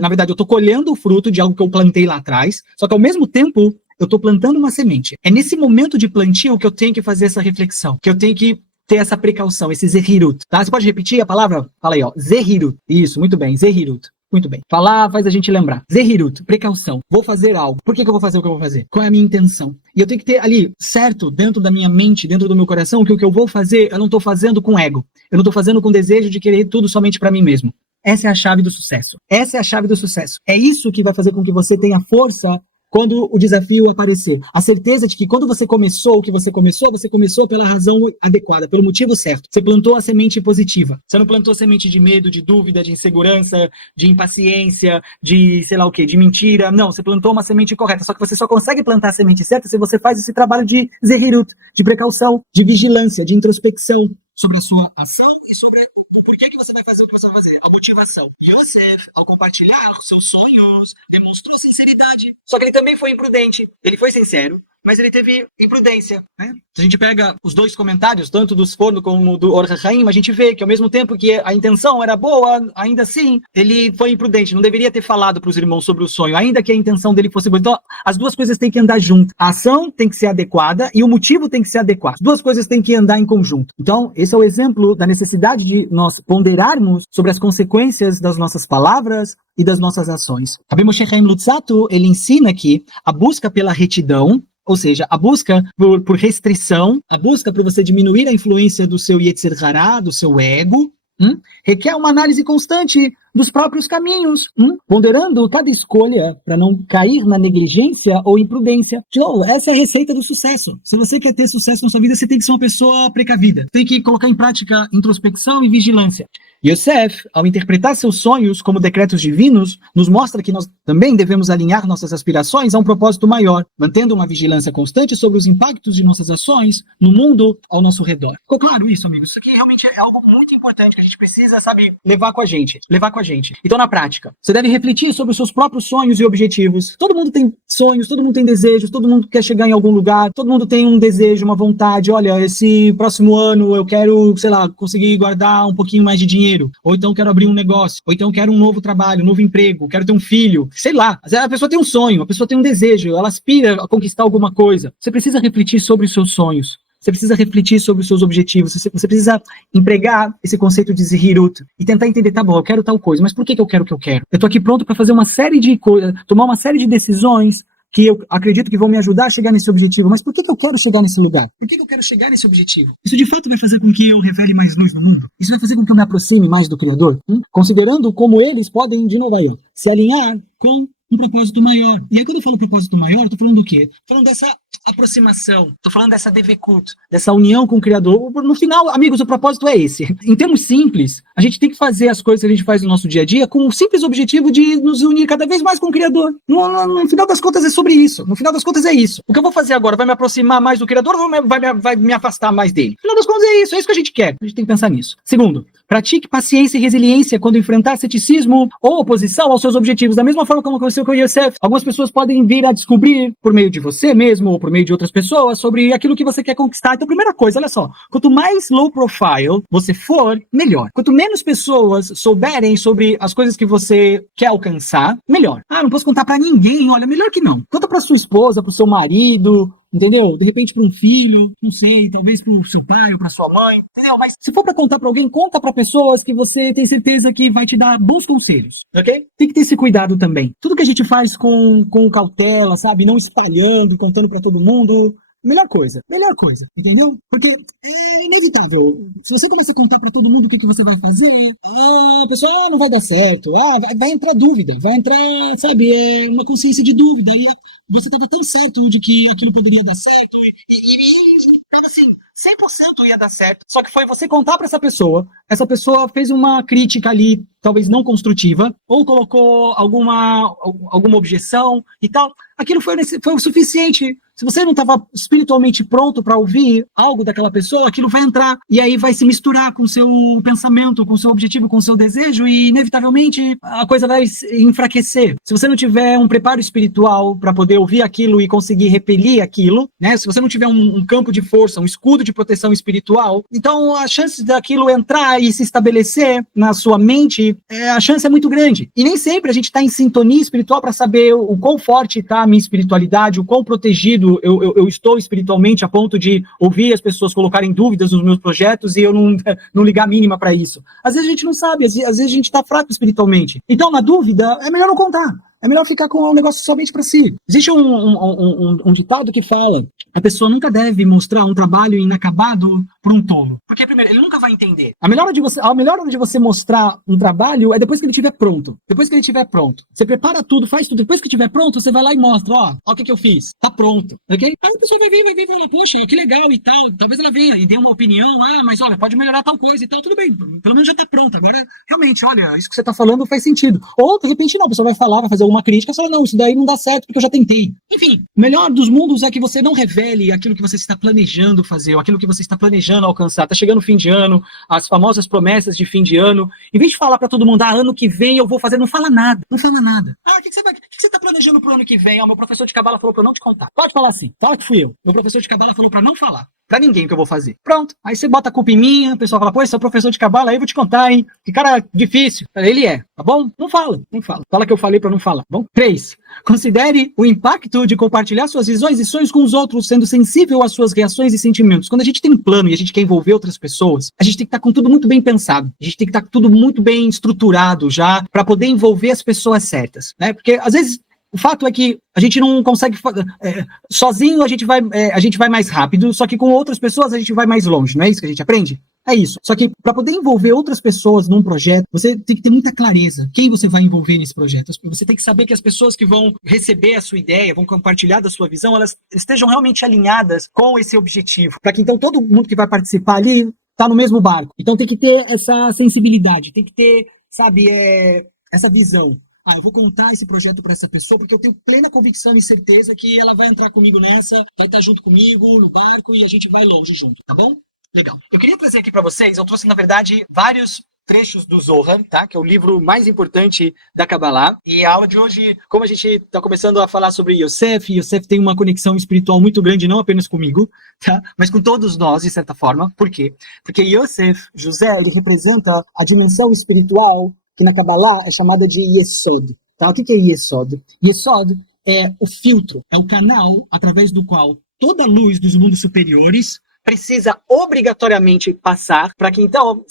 Na verdade, eu estou colhendo o fruto de algo que eu plantei lá atrás, só que ao mesmo tempo eu estou plantando uma semente. É nesse momento de plantio que eu tenho que fazer essa reflexão, que eu tenho que ter essa precaução, esse Zehirut, tá? Você pode repetir a palavra? Fala aí, ó, Zehirut. Isso, muito bem, Zehirut. Muito bem. Falar faz a gente lembrar. Zehirut, precaução. Vou fazer algo. Por que eu vou fazer o que eu vou fazer? Qual é a minha intenção? E eu tenho que ter ali, certo, dentro da minha mente, dentro do meu coração, que o que eu vou fazer, eu não estou fazendo com ego. Eu não estou fazendo com desejo de querer tudo somente para mim mesmo. Essa é a chave do sucesso. Essa é a chave do sucesso. É isso que vai fazer com que você tenha força quando o desafio aparecer. A certeza de que quando você começou o que você começou pela razão adequada, pelo motivo certo. Você plantou a semente positiva. Você não plantou semente de medo, de dúvida, de insegurança, de impaciência, de sei lá o quê, de mentira. Não, você plantou uma semente correta. Só que você só consegue plantar a semente certa se você faz esse trabalho de Zehirut, de precaução, de vigilância, de introspecção sobre a sua ação e sobre o porquê que você vai fazer o que você vai fazer, a motivação. Yosef, ao compartilhar os seus sonhos, demonstrou sinceridade. Só que ele também foi imprudente. Ele foi sincero, mas ele teve imprudência, né? Se a gente pega os dois comentários, tanto do Sforno como do Or HaChaim, a gente vê que ao mesmo tempo que a intenção era boa, ainda assim, ele foi imprudente, não deveria ter falado para os irmãos sobre o sonho, ainda que a intenção dele fosse boa. Então, as duas coisas têm que andar junto. A ação tem que ser adequada e o motivo tem que ser adequado. As duas coisas têm que andar em conjunto. Então, esse é o exemplo da necessidade de nós ponderarmos sobre as consequências das nossas palavras e das nossas ações. Rabbi Moshe Chaim Luzzatto, ele ensina que a busca pela retidão, ou seja, a busca por restrição, a busca por você diminuir a influência do seu Yetzer Hará, do seu ego, requer uma análise constante dos próprios caminhos, ponderando cada escolha para não cair na negligência ou imprudência. De novo, essa é a receita do sucesso. Se você quer ter sucesso na sua vida, você tem que ser uma pessoa precavida. Tem que colocar em prática introspecção e vigilância. Yosef, ao interpretar seus sonhos como decretos divinos, nos mostra que nós também devemos alinhar nossas aspirações a um propósito maior, mantendo uma vigilância constante sobre os impactos de nossas ações no mundo ao nosso redor. Ficou claro isso, amigos? Isso aqui realmente é algo muito importante que a gente precisa, sabe, levar com a gente. Então, na prática, você deve refletir sobre os seus próprios sonhos e objetivos. Todo mundo tem sonhos, todo mundo tem desejos, todo mundo quer chegar em algum lugar, todo mundo tem um desejo, uma vontade. Olha, esse próximo ano eu quero, sei lá, conseguir guardar um pouquinho mais de dinheiro, ou então quero abrir um negócio, ou então quero um novo trabalho, um novo emprego, quero ter um filho, sei lá. A pessoa tem um sonho, a pessoa tem um desejo, ela aspira a conquistar alguma coisa. Você precisa refletir sobre os seus sonhos. Você precisa refletir sobre os seus objetivos, você precisa empregar esse conceito de Zehirut e tentar entender, tá bom, eu quero tal coisa, mas por que eu quero o que eu quero? Eu tô aqui pronto para fazer uma série de coisas, tomar uma série de decisões que eu acredito que vão me ajudar a chegar nesse objetivo, mas por que eu quero chegar nesse lugar? Por que eu quero chegar nesse objetivo? Isso de fato vai fazer com que eu revele mais luz no mundo? Isso vai fazer com que eu me aproxime mais do Criador? Considerando como eles podem, de novo aí, se alinhar com um propósito maior. E aí quando eu falo propósito maior, eu tô falando do quê? Tô falando dessa aproximação, tô falando dessa devekut, dessa união com o Criador. No final, amigos, o propósito é esse. Em termos simples, a gente tem que fazer as coisas que a gente faz no nosso dia a dia com o simples objetivo de nos unir cada vez mais com o Criador. No final das contas é sobre isso. No final das contas é isso. O que eu vou fazer agora vai me aproximar mais do Criador ou vai me afastar mais dele? No final das contas é isso que a gente quer. A gente tem que pensar nisso. Segundo, pratique paciência e resiliência quando enfrentar ceticismo ou oposição aos seus objetivos. Da mesma forma como aconteceu com o Yosef, algumas pessoas podem vir a descobrir por meio de você mesmo ou por meio de outras pessoas sobre aquilo que você quer conquistar. Então, primeira coisa, olha só, quanto mais low profile você for, melhor. Quanto menos pessoas souberem sobre as coisas que você quer alcançar, melhor. Ah, não posso contar pra ninguém, olha, melhor que não. Conta pra sua esposa, pro seu marido, entendeu? De repente para um filho, não sei, talvez para o seu pai ou para sua mãe, entendeu? Mas se for para contar para alguém, conta para pessoas que você tem certeza que vai te dar bons conselhos, ok? Tem que ter esse cuidado também. Tudo que a gente faz com cautela, sabe? Não espalhando, contando para todo mundo. Melhor coisa, entendeu? Porque é inevitável. Se você começar a contar pra todo mundo o que você vai fazer, a pessoa não vai dar certo. Vai entrar dúvida, vai entrar, sabe, uma consciência de dúvida. E você estava tão certo de que aquilo poderia dar certo e assim, 100% ia dar certo. Só que foi você contar pra essa pessoa fez uma crítica ali, talvez não construtiva, ou colocou alguma objeção e tal. Aquilo foi o suficiente. Se você não estava espiritualmente pronto para ouvir algo daquela pessoa, aquilo vai entrar e aí vai se misturar com o seu pensamento, com o seu objetivo, com o seu desejo e, inevitavelmente, a coisa vai enfraquecer. Se você não tiver um preparo espiritual para poder ouvir aquilo e conseguir repelir aquilo, né? Se você não tiver um campo de força, um escudo de proteção espiritual, então a chance daquilo entrar e se estabelecer na sua mente, a chance é muito grande. E nem sempre a gente está em sintonia espiritual para saber o quão forte está a minha espiritualidade, o quão protegido eu estou espiritualmente a ponto de ouvir as pessoas colocarem dúvidas nos meus projetos e eu não ligar a mínima para isso. Às vezes a gente não sabe, às vezes a gente está fraco espiritualmente. Então, na dúvida, é melhor não contar. É melhor ficar com um negócio somente para si. Existe um ditado que fala: a pessoa nunca deve mostrar um trabalho inacabado para um tolo. Porque, primeiro, ele nunca vai entender. A melhor hora de você mostrar um trabalho é depois que ele estiver pronto. Depois que ele estiver pronto. Você prepara tudo, faz tudo. Depois que estiver pronto, você vai lá e mostra: ó o que eu fiz. Tá pronto. Ok? Aí a pessoa vai vir e falar: poxa, que legal e tal. Talvez ela venha e dê uma opinião. Mas olha, pode melhorar tal coisa e tal. Tudo bem. Pelo menos já tá pronto. Agora, realmente, olha, isso que você tá falando faz sentido. Ou, de repente, não. A pessoa vai falar, vai fazer alguma crítica, só não, isso daí não dá certo porque eu já tentei. Enfim, o melhor dos mundos é que você não revele aquilo que você está planejando fazer, ou aquilo que você está planejando alcançar. Tá chegando o fim de ano, as famosas promessas de fim de ano. Em vez de falar para todo mundo: ano que vem eu vou fazer, não fala nada. Não fala nada. O que você tá planejando pro ano que vem? Meu professor de cabala falou para eu não te contar. Pode falar assim. Fala que fui eu. Meu professor de cabala falou para não falar pra ninguém o que eu vou fazer. Pronto. Aí você bota a culpa em mim, o pessoal fala: pô, esse é o professor de cabala, aí eu vou te contar, hein? Que cara difícil. Ele é, tá bom? Não fala. Fala que eu falei pra não falar, tá bom? 3. Considere o impacto de compartilhar suas visões e sonhos com os outros, sendo sensível às suas reações e sentimentos. Quando a gente tem um plano e a gente quer envolver outras pessoas, a gente tem que estar com tudo muito bem pensado. A gente tem que estar com tudo muito bem estruturado já pra poder envolver as pessoas certas, né? Porque, às vezes, o fato é que a gente não consegue sozinho, a gente vai mais rápido, só que com outras pessoas a gente vai mais longe, não é isso que a gente aprende? É isso. Só que para poder envolver outras pessoas num projeto, você tem que ter muita clareza quem você vai envolver nesse projeto. Você tem que saber que as pessoas que vão receber a sua ideia, vão compartilhar da sua visão, elas estejam realmente alinhadas com esse objetivo, para que então todo mundo que vai participar ali tá no mesmo barco. Então tem que ter essa sensibilidade, tem que ter, sabe, essa visão. Eu vou contar esse projeto para essa pessoa porque eu tenho plena convicção e certeza que ela vai entrar comigo nessa, vai estar junto comigo no barco e a gente vai longe junto, tá bom? Legal. Eu queria trazer aqui para vocês, eu trouxe, na verdade, vários trechos do Zohar, tá? Que é o livro mais importante da Kabbalah. E a aula de hoje, como a gente está começando a falar sobre Yosef tem uma conexão espiritual muito grande, não apenas comigo, tá? Mas com todos nós, de certa forma. Por quê? Porque José, ele representa a dimensão espiritual que na Kabbalah é chamada de Yesod. Tá? O que é Yesod? Yesod é o filtro, é o canal através do qual toda a luz dos mundos superiores precisa obrigatoriamente passar para que então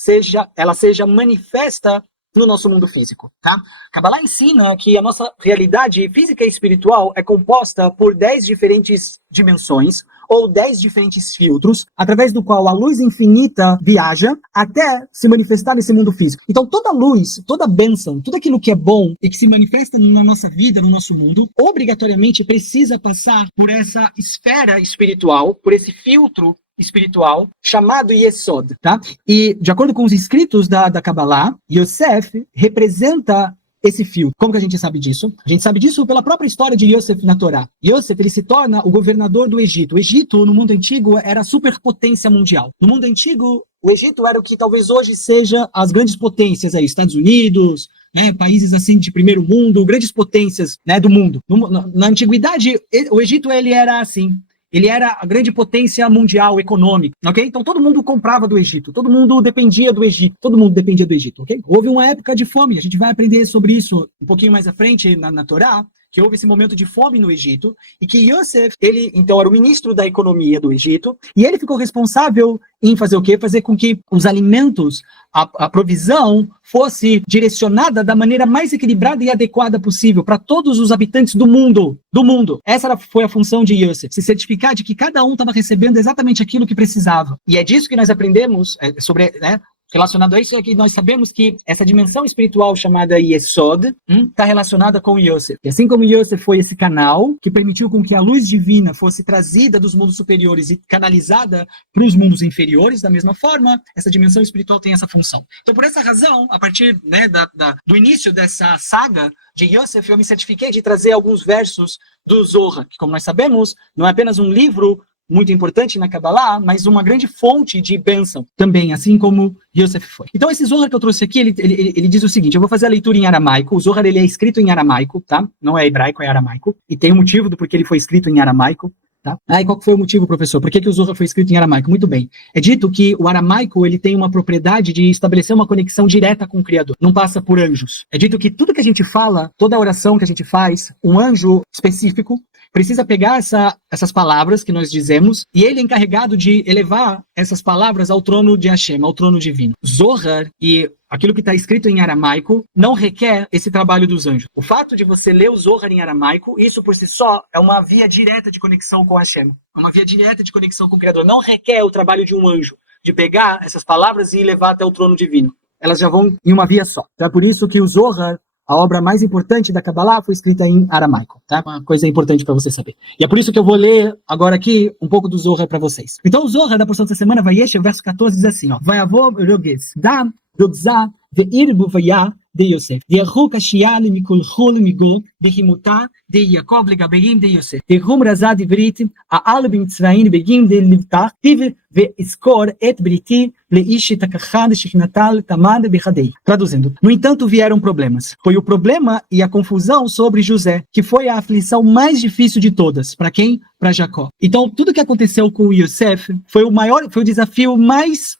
ela seja manifesta no nosso mundo físico, tá? Kabbalah ensina que a nossa realidade física e espiritual é composta por 10 diferentes dimensões, ou 10 diferentes filtros, através do qual a luz infinita viaja até se manifestar nesse mundo físico. Então, toda luz, toda bênção, tudo aquilo que é bom e que se manifesta na nossa vida, no nosso mundo, obrigatoriamente precisa passar por essa esfera espiritual, por esse filtro espiritual chamado Yesod, tá? E, de acordo com os escritos da Kabbalah, Yosef representa esse filtro. Como que a gente sabe disso? A gente sabe disso pela própria história de Yosef na Torá. Yosef, ele se torna o governador do Egito. O Egito, no mundo antigo, era a superpotência mundial. No mundo antigo, o Egito era o que talvez hoje seja as grandes potências aí, Estados Unidos, né, países assim de primeiro mundo, grandes potências, né, do mundo. Na antiguidade, o Egito, ele era assim. Ele era a grande potência mundial econômica, ok? Então todo mundo comprava do Egito, todo mundo dependia do Egito, ok? Houve uma época de fome, a gente vai aprender sobre isso um pouquinho mais à frente na Torá, que houve esse momento de fome no Egito, e que Yosef, ele então era o ministro da economia do Egito, e ele ficou responsável em fazer o quê? Fazer com que os alimentos, a provisão, fosse direcionada da maneira mais equilibrada e adequada possível para todos os habitantes do mundo. Essa foi a função de Yosef, se certificar de que cada um estava recebendo exatamente aquilo que precisava. E é disso que nós aprendemos sobre, né? Relacionado a isso é que nós sabemos que essa dimensão espiritual chamada Yesod está relacionada com Yosef. E assim como Yosef foi esse canal que permitiu com que a luz divina fosse trazida dos mundos superiores e canalizada para os mundos inferiores, da mesma forma, essa dimensão espiritual tem essa função. Então, por essa razão, a partir, né, do início dessa saga de Yosef, eu me certifiquei de trazer alguns versos do Zohar, que, como nós sabemos, não é apenas um livro muito importante na Kabbalah, mas uma grande fonte de bênção também, assim como Yosef foi. Então, esse Zohar que eu trouxe aqui, ele diz o seguinte, eu vou fazer a leitura em aramaico, o Zohar ele é escrito em aramaico, tá? Não é hebraico, é aramaico, e tem um motivo do porquê ele foi escrito em aramaico, tá? E qual foi o motivo, professor? Por que o Zohar foi escrito em aramaico? Muito bem. É dito que o aramaico, ele tem uma propriedade de estabelecer uma conexão direta com o Criador, não passa por anjos. É dito que tudo que a gente fala, toda oração que a gente faz, um anjo específico, precisa pegar essas palavras que nós dizemos, e ele é encarregado de elevar essas palavras ao trono de Hashem, ao trono divino. Zohar e aquilo que está escrito em aramaico não requer esse trabalho dos anjos. O fato de você ler o Zohar em aramaico, isso por si só é uma via direta de conexão com Hashem. É uma via direta de conexão com o Criador. Não requer o trabalho de um anjo, de pegar essas palavras e levar até o trono divino. Elas já vão em uma via só. Então é por isso que o Zohar, a obra mais importante da Kabbalah, foi escrita em aramaico, tá? Uma coisa importante para você saber. E é por isso que eu vou ler agora aqui um pouco do Zohar para vocês. Então o Zohar da porção dessa semana, Vayeshev, verso 14, diz assim, ó, Vayavo roges, dam, rogzah, ve'irbu vayah, de Yosef. De'ahu kashiali mikol chol migo, de'himuta, de Yaakov legabeim de Yosef. De'hum razad ivrit, a'al b'mitzvain begim de livtach, tiv ve'искor et briti, leish takachad shechnatal tamad bechadei. Traduzindo, no entanto vieram problemas. Foi o problema e a confusão sobre José, que foi a aflição mais difícil de todas. Para quem? Para Jacó. Então, tudo que aconteceu com Yosef foi o desafio mais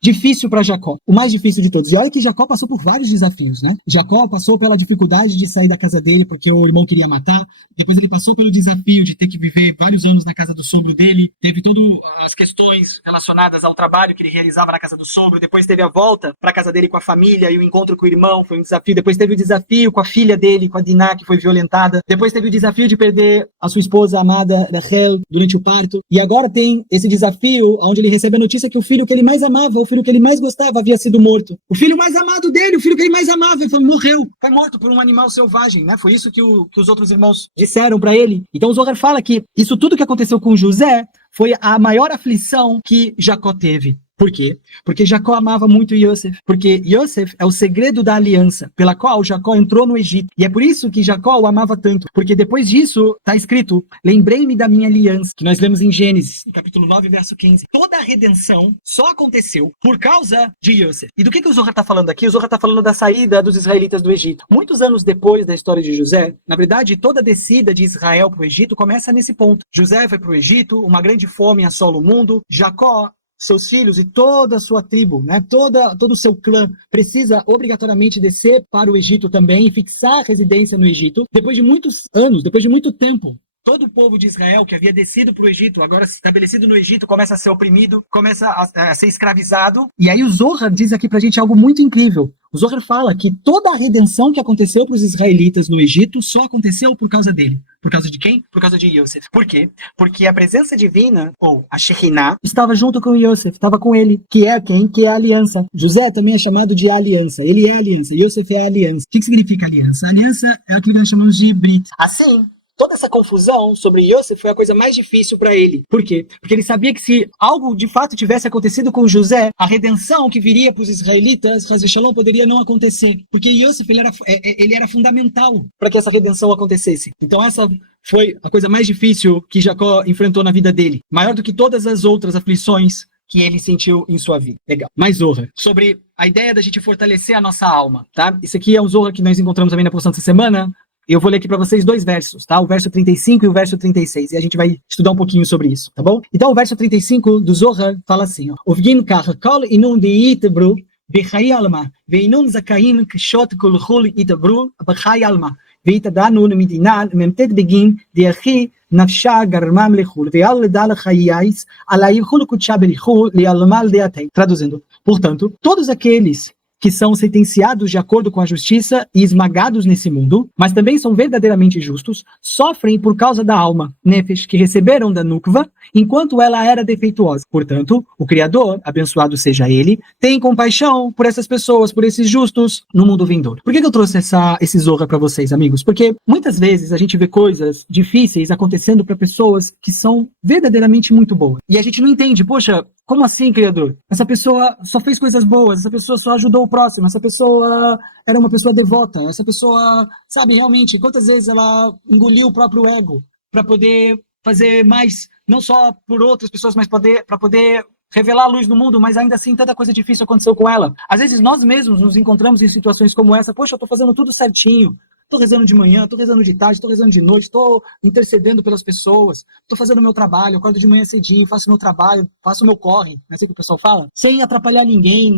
difícil para Jacó, o mais difícil de todos. E olha que Jacó passou por vários desafios, né? Jacó passou pela dificuldade de sair da casa dele porque o irmão queria matar. Depois ele passou pelo desafio de ter que viver vários anos na casa do sogro dele. Teve todas as questões relacionadas ao trabalho que ele realizava na casa do sogro. Depois teve a volta para a casa dele com a família e o encontro com o irmão, foi um desafio. Depois teve o desafio com a filha dele, com a Diná, que foi violentada. Depois teve o desafio de perder a sua esposa amada, Rachel, durante o parto. E agora tem esse desafio onde ele recebe a notícia que o filho que ele mais amava, o filho que ele mais gostava, havia sido morto. O filho mais amado dele, o filho que ele mais amava, ele morreu. Foi morto por um animal selvagem, né? Foi isso que os outros irmãos disseram para ele. Então o Zohar fala que isso tudo que aconteceu com José foi a maior aflição que Jacó teve. Por quê? Porque Jacó amava muito Yosef. Porque Yosef é o segredo da aliança pela qual Jacó entrou no Egito. E é por isso que Jacó o amava tanto. Porque depois disso, está escrito, lembrei-me da minha aliança, que nós lemos em Gênesis, capítulo 9, verso 15. Toda a redenção só aconteceu por causa de Yosef. E do que o Zohar está falando aqui? O Zohar está falando da saída dos israelitas do Egito. Muitos anos depois da história de José, na verdade, toda a descida de Israel para o Egito começa nesse ponto. José vai para o Egito, uma grande fome assola o mundo, Jacó, seus filhos e toda a sua tribo, né, todo o seu clã precisa obrigatoriamente descer para o Egito também e fixar residência no Egito. Depois de muitos anos, depois de muito tempo, todo o povo de Israel que havia descido para o Egito, agora estabelecido no Egito, começa a ser oprimido, começa a ser escravizado. E aí o Zohar diz aqui pra gente algo muito incrível. O Zohar fala que toda a redenção que aconteceu para os israelitas no Egito só aconteceu por causa dele. Por causa de quem? Por causa de Yosef. Por quê? Porque a presença divina, ou a Shekhinah, estava junto com Yosef, estava com ele. Que é quem? Que é a aliança. José também é chamado de aliança. Ele é a aliança. Yosef é a aliança. O que significa aliança? A aliança é aquilo que nós chamamos de Brit. Assim, toda essa confusão sobre Yosef foi a coisa mais difícil para ele. Por quê? Porque ele sabia que se algo de fato tivesse acontecido com José, a redenção que viria para os israelitas, Haz Shalom, poderia não acontecer. Porque Yosef ele era fundamental para que essa redenção acontecesse. Então essa foi a coisa mais difícil que Jacó enfrentou na vida dele. Maior do que todas as outras aflições que ele sentiu em sua vida. Legal. Mais Zohar. Sobre a ideia da gente fortalecer a nossa alma, tá? Isso aqui é um Zohar que nós encontramos também na porção dessa semana. Eu vou ler aqui para vocês 2 versos, tá? O verso 35 e o verso 36. E a gente vai estudar um pouquinho sobre isso, tá bom? Então, o verso 35 do Zohar fala assim, ó. Ovgin kach kol inun deitebru bechai alma veinun zakaim kshot kulchul itebru bechai alma veitadanu medina memtet begin deachi nafsha garmam lechul veal dal chayais alai chul kutsha belichul lealmal deatei. Traduzindo. Portanto, todos aqueles que são sentenciados de acordo com a justiça e esmagados nesse mundo, mas também são verdadeiramente justos, sofrem por causa da alma, nefesh, que receberam da Nukva, enquanto ela era defeituosa. Portanto, o Criador, abençoado seja ele, tem compaixão por essas pessoas, por esses justos no mundo vindouro. Por que eu trouxe esse Zohar para vocês, amigos? Porque muitas vezes a gente vê coisas difíceis acontecendo para pessoas que são verdadeiramente muito boas. E a gente não entende, poxa, como assim, Criador? Essa pessoa só fez coisas boas, essa pessoa só ajudou o próximo, essa pessoa era uma pessoa devota, essa pessoa, sabe, realmente, quantas vezes ela engoliu o próprio ego para poder fazer mais, não só por outras pessoas, mas para poder revelar a luz no mundo, mas ainda assim tanta coisa difícil aconteceu com ela. Às vezes nós mesmos nos encontramos em situações como essa, poxa, eu tô fazendo tudo certinho, tô rezando de manhã, tô rezando de tarde, tô rezando de noite, tô intercedendo pelas pessoas, tô fazendo o meu trabalho, acordo de manhã cedinho, faço o meu trabalho, faço o meu corre, não é assim que o pessoal fala? Sem atrapalhar ninguém,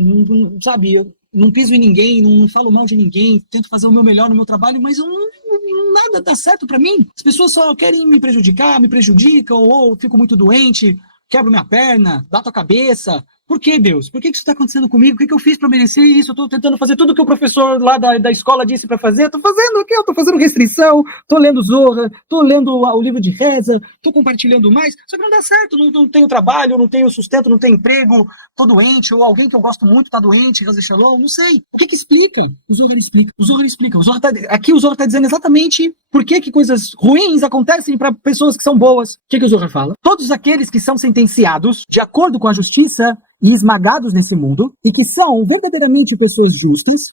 sabe, eu não piso em ninguém, não falo mal de ninguém, tento fazer o meu melhor no meu trabalho, mas nada dá certo pra mim. As pessoas só querem me prejudicar, me prejudicam, ou fico muito doente, quebro minha perna, bato a cabeça. Por que, Deus? Por que isso está acontecendo comigo? O que eu fiz para merecer isso? Eu estou tentando fazer tudo o que o professor lá da escola disse para fazer. Estou fazendo o quê? Eu estou fazendo restrição, estou lendo Zohar, estou lendo o livro de reza, estou compartilhando mais. Só que não dá certo, não tenho trabalho, não tenho sustento, não tenho emprego, estou doente, ou alguém que eu gosto muito está doente, Haz Shalom, não sei. O que explica? O Zohar explica. O Zohar explica. Aqui o Zohar está dizendo exatamente por que coisas ruins acontecem para pessoas que são boas. O que o Zohar fala? Todos aqueles que são sentenciados de acordo com a justiça e esmagados nesse mundo, e que são verdadeiramente pessoas justas,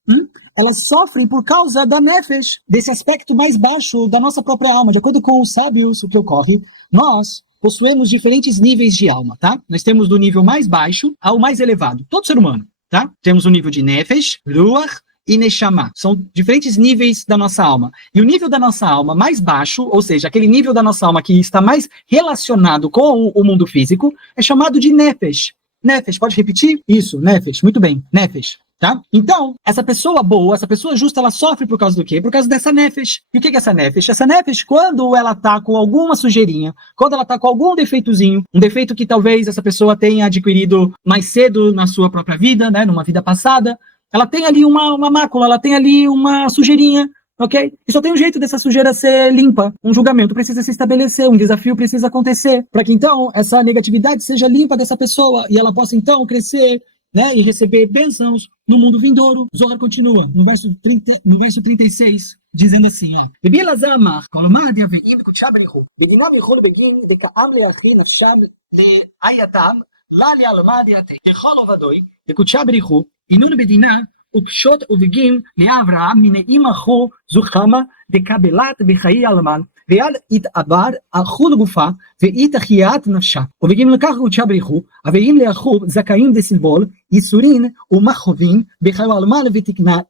elas sofrem por causa da nefesh, desse aspecto mais baixo da nossa própria alma. De acordo com os sábios, o que ocorre, nós possuímos diferentes níveis de alma, tá? Nós temos do nível mais baixo ao mais elevado, todo ser humano, tá? Temos o nível de nefesh, ruach e neshama. São diferentes níveis da nossa alma. E o nível da nossa alma mais baixo, ou seja, aquele nível da nossa alma que está mais relacionado com o mundo físico, é chamado de nefesh. Nefesh, pode repetir? Isso, Nefesh, muito bem, Nefesh, tá? Então, essa pessoa boa, essa pessoa justa, ela sofre por causa do quê? Por causa dessa Nefesh. E o que é essa Nefesh? Essa Nefesh, quando ela tá com alguma sujeirinha, quando ela tá com algum defeitozinho, um defeito que talvez essa pessoa tenha adquirido mais cedo na sua própria vida, né, numa vida passada, ela tem ali uma mácula, ela tem ali uma sujeirinha, ok? E só tem um jeito dessa sujeira ser limpa. Um julgamento precisa se estabelecer, um desafio precisa acontecer, para que então essa negatividade seja limpa dessa pessoa e ela possa então crescer, né, e receber bênçãos no mundo vindouro. Zohar continua, no verso 36, dizendo assim, ó. Bebi Elazar amar, kolomar de aveim kutsha berichu, bedinam yichol begin de ka'am leachi nafsham le'ayatam, la le'alma de'atei, techol ovadoi, de kutsha berichu, inun bedina, וקשות ובגים לאברהם מנעים אחו זוכמה דקבלת בחיי אלמן ויד התעבר אחו לגופה ואית החיית נפשה ובגים לקח קודשה בריחו אבים לאחו זכאים דסלבול ייסורין ומחובין בחיי אלמן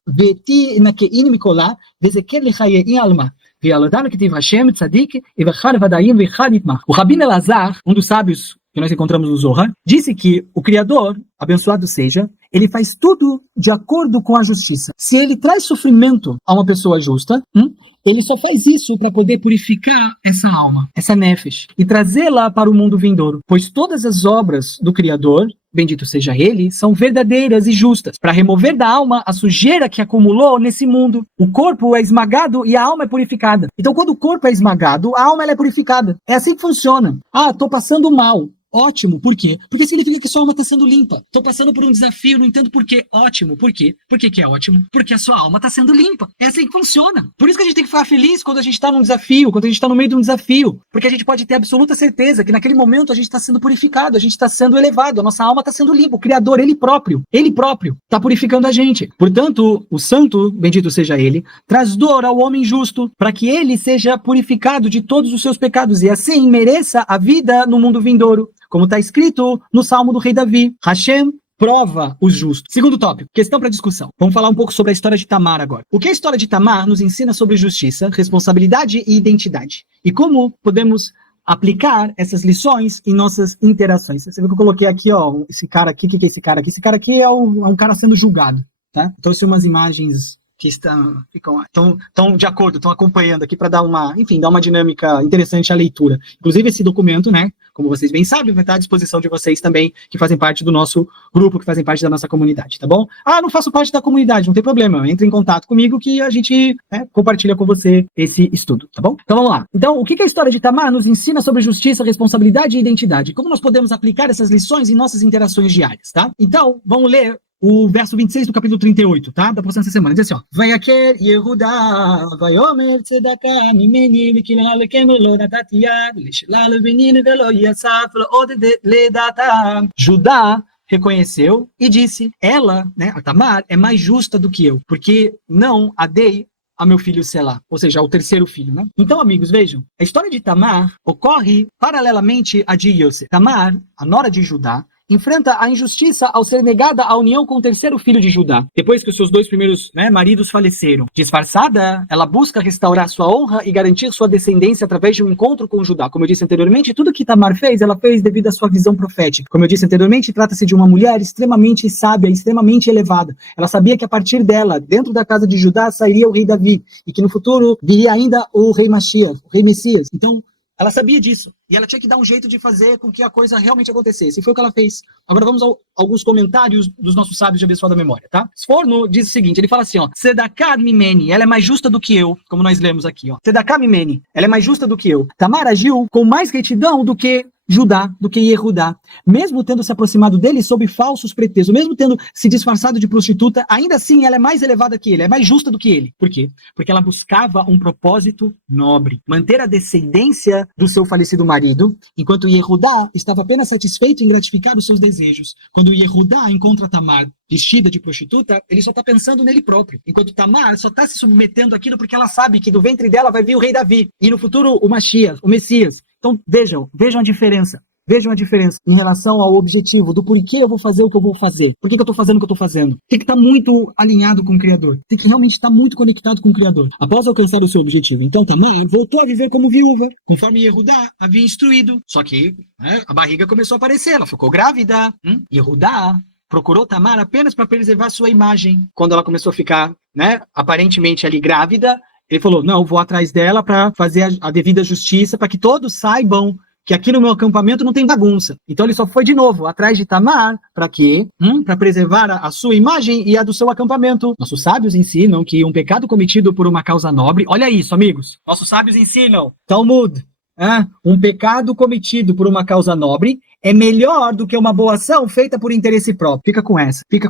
ותנקאין מקולה וזכר לחיי אלמה וילדם כתיב השם צדיק ואחד ודאים ואחד יתמך. O Rabino Elazar, dos sábios que nós encontramos no Zohar, disse que o Criador, abençoado seja, ele faz tudo de acordo com a justiça. Se ele traz sofrimento a uma pessoa justa, ele só faz isso para poder purificar essa alma, essa nefesh, e trazê-la para o mundo vindouro. Pois todas as obras do Criador, bendito seja ele, são verdadeiras e justas, para remover da alma a sujeira que acumulou nesse mundo. O corpo é esmagado e a alma é purificada. Então, quando o corpo é esmagado, a alma ela é purificada. É assim que funciona. Ah, tô passando mal. Ótimo, por quê? Porque significa que sua alma está sendo limpa. Estou passando por um desafio, não entendo por quê. Ótimo, por quê? Por que é ótimo? Porque a sua alma está sendo limpa. É assim que funciona. Por isso que a gente tem que ficar feliz quando a gente está num desafio, quando a gente está no meio de um desafio. Porque a gente pode ter absoluta certeza que naquele momento a gente está sendo purificado, a gente está sendo elevado, a nossa alma está sendo limpa. O Criador, Ele próprio está purificando a gente. Portanto, o santo, bendito seja Ele, traz dor ao homem justo, para que ele seja purificado de todos os seus pecados e assim mereça a vida no mundo vindouro. Como está escrito no Salmo do rei Davi, Hashem prova os justos. Segundo tópico, questão para discussão. Vamos falar um pouco sobre a história de Tamar agora. O que a história de Tamar nos ensina sobre justiça, responsabilidade e identidade? E como podemos aplicar essas lições em nossas interações? Você viu que eu coloquei aqui, ó, esse cara aqui, o que é esse cara aqui? Esse cara aqui é um cara sendo julgado, tá? Trouxe umas imagens que estão de acordo, estão acompanhando aqui para dar uma dinâmica interessante à leitura. Inclusive esse documento, né, como vocês bem sabem, vai estar à disposição de vocês também, que fazem parte do nosso grupo, que fazem parte da nossa comunidade, tá bom? Ah, não faço parte da comunidade, não tem problema, entre em contato comigo que a gente compartilha com você esse estudo, tá bom? Então vamos lá. Então, o que a história de Tamar nos ensina sobre justiça, responsabilidade e identidade? Como nós podemos aplicar essas lições em nossas interações diárias, tá? Então, vamos ler o verso 26 do capítulo 38, tá? Da próxima semana. Diz assim, ó. Vayaker Yehuda, vayomer tzedaka mimeni mikilha lekenu lo natati yad, lishlal beninu velo yasaf lo od ledata. Judá reconheceu e disse, ela, né, a Tamar, é mais justa do que eu, porque não a dei a meu filho Selá, ou seja, ao terceiro filho, né? Então, amigos, vejam, a história de Tamar ocorre paralelamente à de Yosef. Tamar, a nora de Judá, enfrenta a injustiça ao ser negada a união com o terceiro filho de Judá, depois que os seus dois primeiros maridos faleceram. Disfarçada, ela busca restaurar sua honra e garantir sua descendência através de um encontro com Judá. Como eu disse anteriormente, tudo que Tamar fez, ela fez devido à sua visão profética. Como eu disse anteriormente, trata-se de uma mulher extremamente sábia, extremamente elevada. Ela sabia que a partir dela, dentro da casa de Judá, sairia o rei Davi, e que no futuro viria ainda o rei Mashiach, o rei Messias. Então, ela sabia disso, e ela tinha que dar um jeito de fazer com que a coisa realmente acontecesse, e foi o que ela fez. Agora vamos a alguns comentários dos nossos sábios de abençoada memória, tá? Sforno diz o seguinte, ele fala assim, ó, Sedaká mimeni, ela é mais justa do que eu, como nós lemos aqui, ó. Sedaká mimeni, ela é mais justa do que eu. Tamar agiu com mais retidão do que Judá, do que Yehudá, mesmo tendo se aproximado dele sob falsos pretextos, mesmo tendo se disfarçado de prostituta, ainda assim ela é mais elevada que ele, é mais justa do que ele. Por quê? Porque ela buscava um propósito nobre, manter a descendência do seu falecido marido, enquanto Yehudá estava apenas satisfeito em gratificar os seus desejos. Quando Yehudá encontra Tamar vestida de prostituta, ele só está pensando nele próprio, enquanto Tamar só está se submetendo àquilo porque ela sabe que do ventre dela vai vir o rei Davi, e no futuro o Mashiach, o Messias. Então, vejam a diferença. Vejam a diferença em relação ao objetivo, do porquê eu vou fazer o que eu vou fazer. Por que eu estou fazendo o que eu estou fazendo? Tem que estar muito alinhado com o Criador. Tem que realmente estar muito conectado com o Criador. Após alcançar o seu objetivo, então Tamar voltou a viver como viúva, conforme Yehudá havia instruído. Só que a barriga começou a aparecer, ela ficou grávida. Yehudá procurou Tamar apenas para preservar sua imagem. Quando ela começou a ficar, aparentemente ali grávida, ele falou, não, vou atrás dela para fazer a devida justiça, para que todos saibam que aqui no meu acampamento não tem bagunça. Então ele só foi de novo atrás de Tamar, para quê? Para preservar a sua imagem e a do seu acampamento. Nossos sábios ensinam que um pecado cometido por uma causa nobre, olha isso, amigos, nossos sábios ensinam, Talmud, um pecado cometido por uma causa nobre é melhor do que uma boa ação feita por interesse próprio. Fica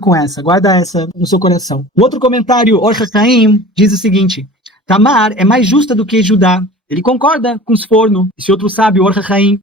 com essa, guarda essa no seu coração. O outro comentário, Or HaChaim, diz o seguinte, Tamar é mais justa do que Judá. Ele concorda com Sforno, esse outro sábio, Or HaChaim.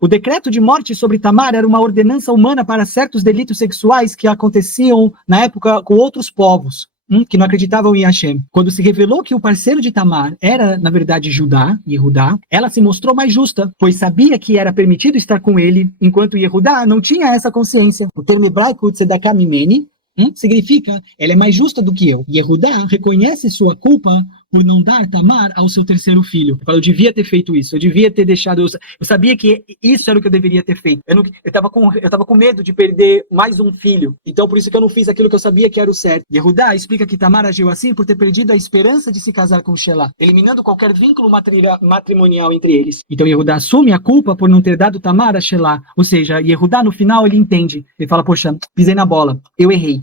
O decreto de morte sobre Tamar era uma ordenança humana para certos delitos sexuais que aconteciam na época com outros povos, que não acreditavam em Hashem. Quando se revelou que o parceiro de Tamar era, na verdade, Judá, Yehudá, ela se mostrou mais justa, pois sabia que era permitido estar com ele, enquanto Yehudá não tinha essa consciência. O termo hebraico Tzedakah Mimeni significa, ela é mais justa do que eu. Yehudá reconhece sua culpa por não dar Tamar ao seu terceiro filho. Eu devia ter feito isso, eu devia ter deixado, eu sabia que isso era o que eu deveria ter feito. Eu estava com medo de perder mais um filho, então por isso que eu não fiz aquilo que eu sabia que era o certo. Yehudá explica que Tamar agiu assim por ter perdido a esperança de se casar com Shelah, eliminando qualquer vínculo matrimonial entre eles. Então Yehudá assume a culpa por não ter dado Tamar a Shelah, ou seja, Yehudá no final ele entende, ele fala, poxa, pisei na bola, eu errei.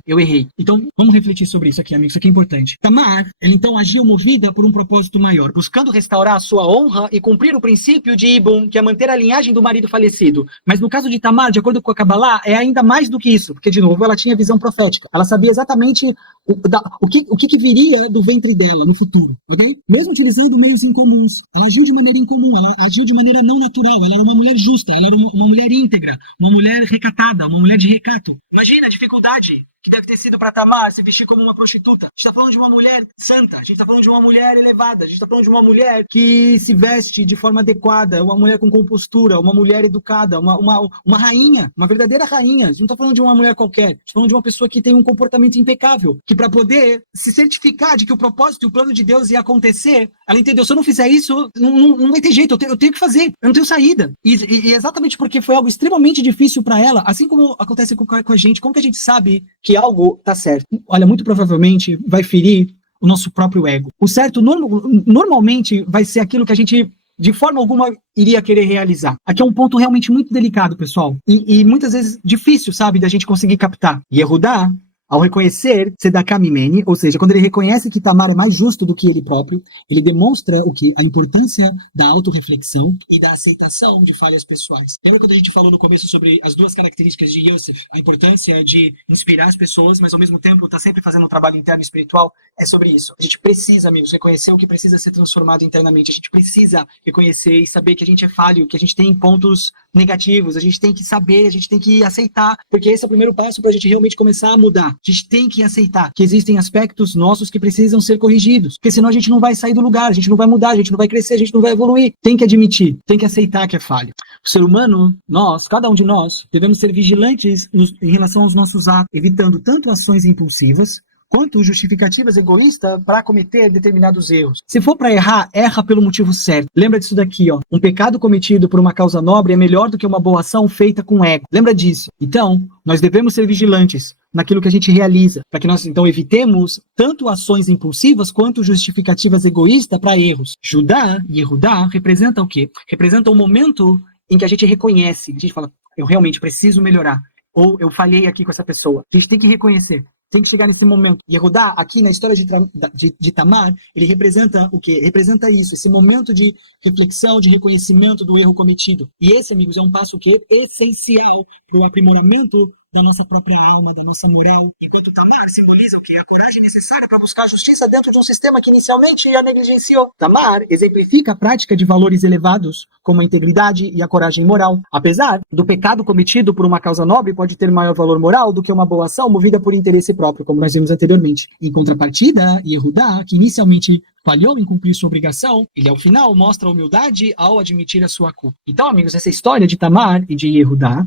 Então vamos refletir sobre isso aqui, amigos, isso aqui é importante. Tamar, ela então agiu movida por um propósito maior, buscando restaurar a sua honra e cumprir o princípio de Ibum, que é manter a linhagem do marido falecido. Mas no caso de Tamar, de acordo com a Kabbalah, é ainda mais do que isso, porque de novo ela tinha visão profética, ela sabia exatamente o que viria do ventre dela no futuro, ok? Mesmo utilizando meios incomuns, ela agiu de maneira incomum, ela agiu de maneira não natural, ela era uma mulher justa, ela era uma mulher íntegra, uma mulher recatada, uma mulher de recato. Imagina a dificuldade que deve ter sido para Tamar se vestir como uma prostituta. A gente está falando de uma mulher santa, a gente está falando de uma mulher elevada, a gente está falando de uma mulher que se veste de forma adequada, uma mulher com compostura, uma mulher educada, uma rainha, uma verdadeira rainha. A gente não está falando de uma mulher qualquer, a gente está falando de uma pessoa que tem um comportamento impecável, que para poder se certificar de que o propósito e o plano de Deus ia acontecer, ela entendeu, se eu não fizer isso, não vai ter jeito, eu tenho que fazer, eu não tenho saída. E exatamente porque foi algo extremamente difícil para ela, assim como acontece com a gente, como que a gente sabe que algo tá certo? Olha, muito provavelmente vai ferir o nosso próprio ego. O certo normalmente vai ser aquilo que a gente de forma alguma iria querer realizar. Aqui é um ponto realmente muito delicado, pessoal, e muitas vezes difícil, sabe, da gente conseguir captar. Yehudá, ao reconhecer Tzedakah Mimeni, ou seja, quando ele reconhece que Tamar é mais justo do que ele próprio, ele demonstra o que? A importância da autorreflexão e da aceitação de falhas pessoais. Lembra quando a gente falou no começo sobre as duas características de Yosef? A importância de inspirar as pessoas, mas ao mesmo tempo está sempre fazendo um trabalho interno e espiritual? É sobre isso. A gente precisa, amigos, reconhecer o que precisa ser transformado internamente. A gente precisa reconhecer e saber que a gente é falho, que a gente tem pontos negativos. A gente tem que saber, a gente tem que aceitar, porque esse é o primeiro passo para a gente realmente começar a mudar. A gente tem que aceitar que existem aspectos nossos que precisam ser corrigidos, porque senão a gente não vai sair do lugar, a gente não vai mudar, a gente não vai crescer, a gente não vai evoluir. Tem que admitir, tem que aceitar que é falho. O ser humano, nós, cada um de nós, devemos ser vigilantes em relação aos nossos atos, evitando tanto ações impulsivas, quanto justificativas egoístas para cometer determinados erros. Se for para errar, erra pelo motivo certo. Lembra disso daqui, ó. Um pecado cometido por uma causa nobre é melhor do que uma boa ação feita com ego. Lembra disso? Então, nós devemos ser vigilantes naquilo que a gente realiza, para que nós, então, evitemos tanto ações impulsivas quanto justificativas egoístas para erros. Judá e Yehudá representa o quê? Representa o momento em que a gente reconhece, a gente fala, eu realmente preciso melhorar, ou eu falhei aqui com essa pessoa. A gente tem que reconhecer. Tem que chegar nesse momento. Yehudá, aqui na história de Tamar, ele representa o quê? Representa isso, esse momento de reflexão, de reconhecimento do erro cometido. E esse, amigos, é um passo que é essencial para o aprimoramento da nossa própria alma, da nossa moral. Enquanto Tamar simboliza o quê? A coragem necessária para buscar a justiça dentro de um sistema que inicialmente a negligenciou. Tamar exemplifica a prática de valores elevados, como a integridade e a coragem moral. Apesar do pecado cometido por uma causa nobre pode ter maior valor moral do que uma boa ação movida por interesse próprio, como nós vimos anteriormente. Em contrapartida, Yehudá, que inicialmente falhou em cumprir sua obrigação, ele ao final mostra humildade ao admitir a sua culpa. Então, amigos, essa história de Tamar e de Yehudá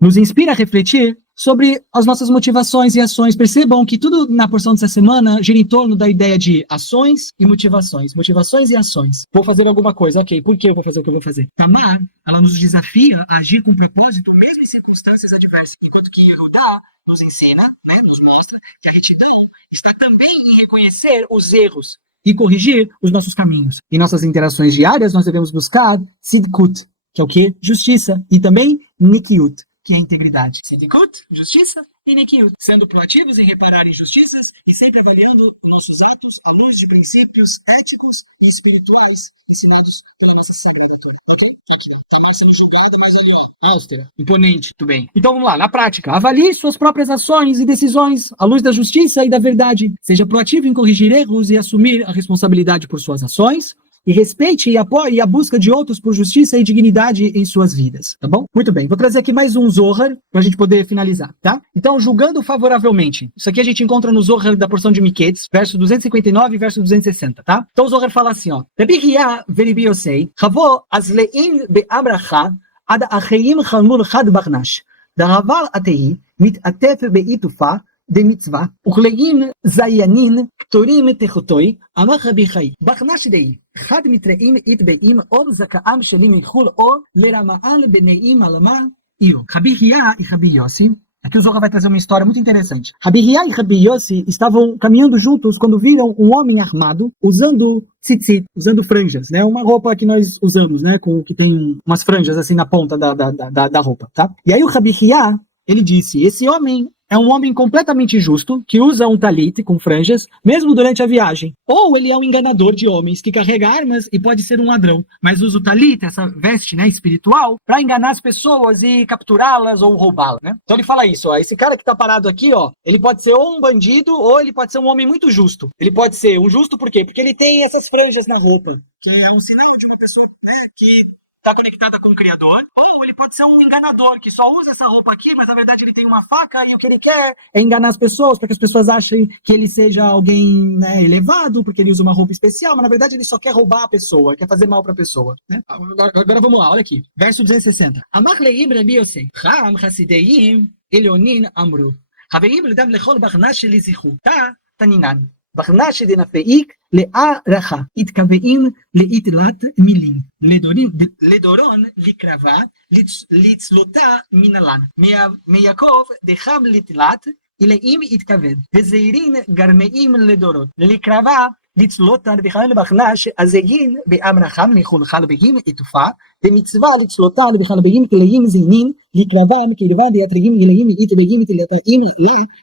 nos inspira a refletir sobre as nossas motivações e ações. Percebam que tudo na porção dessa semana gira em torno da ideia de ações e motivações. Motivações e ações. Vou fazer alguma coisa, ok. Por que eu vou fazer o que eu vou fazer? Tamar, ela nos desafia a agir com propósito, mesmo em circunstâncias adversas. Enquanto que Yehudá nos ensina, né, nos mostra que a retidão está também em reconhecer os erros e corrigir os nossos caminhos. Em nossas interações diárias, nós devemos buscar Sidkut, que é o quê? Justiça. E também Nikiut, que é integridade. Sidkut, justiça, e Nikiut, sendo proativos em reparar injustiças e sempre avaliando nossos atos à luz de princípios éticos e espirituais ensinados pela nossa Sagrada Doutrina. Ok? Aqui, também sendo julgado, mas austera. Imponente. Muito bem. Então vamos lá, na prática. Avalie suas próprias ações e decisões à luz da justiça e da verdade. Seja proativo em corrigir erros e assumir a responsabilidade por suas ações. E respeite e apoie a busca de outros por justiça e dignidade em suas vidas, tá bom? Muito bem, vou trazer aqui mais um Zohar para a gente poder finalizar, tá? Então, julgando favoravelmente. Isso aqui a gente encontra no Zohar da porção de Miquetes, verso 259 e verso 260, tá? Então o Zohar fala assim, ó. Rabi Hiyah veribi Yosei, Chavo azleim be'abracha ad acheim chamur chad barnash. Daravar atei, mit'atef be'itufa, de mitzvah, וכלאים זיינין פטורים תחותוי, אמר רבי חי, בחנש דאי, חד מתראים יתבעים, או זכאם שלי מחול, או לרמאל בנאים עלמה, איו. Rabi Hia e Rabi Yossi, aqui o Zohar vai trazer uma história muito interessante. Rabi Hia e Rabi Yossi estavam caminhando juntos quando viram um homem armado usando tzitzit, usando franjas, né? Uma roupa que nós usamos, né? Que tem umas franjas assim na ponta da roupa, tá? E aí o Rabi Hia, ele disse, esse homem é um homem completamente justo, que usa um talit com franjas, mesmo durante a viagem. Ou ele é um enganador de homens, que carrega armas e pode ser um ladrão, mas usa o talit, essa veste, né, espiritual, para enganar as pessoas e capturá-las ou roubá-las, né? Então ele fala isso, ó, esse cara que tá parado aqui, ó, ele pode ser ou um bandido, ou ele pode ser um homem muito justo. Ele pode ser um justo por quê? Porque ele tem essas franjas na roupa, que é um sinal de uma pessoa, né, que está conectada com o Criador, ou ele pode ser um enganador, que só usa essa roupa aqui, mas na verdade ele tem uma faca e o que ele quer é enganar as pessoas, para que as pessoas achem que ele seja alguém, né, elevado, porque ele usa uma roupa especial, mas na verdade ele só quer roubar a pessoa, quer fazer mal para a pessoa, né? Agora vamos lá, olha aqui, verso 260. Amar leim Rabi Yossi, Cham Hasideim Elionin Amru, Haveim Ledam Lechol Bachnash Lizichu, Ta Taninan. בחנש דנפאיק לארחה, התקבעים לאיתלת מילים, לדורון לקרבה, לצלותה מנלן, מיעקב דחם לתלת, אלאים התכוון, וזעירין גרמאים לדורות, לקרבה, לצלותה לבחן לבחנש, הזגין באמרחם מחונך לבגים עטופה, במצווה לצלותה לבחן לבגים כליים זינים, לקרבה מקרבה דיאטרגים גליים איתבגים תלתאים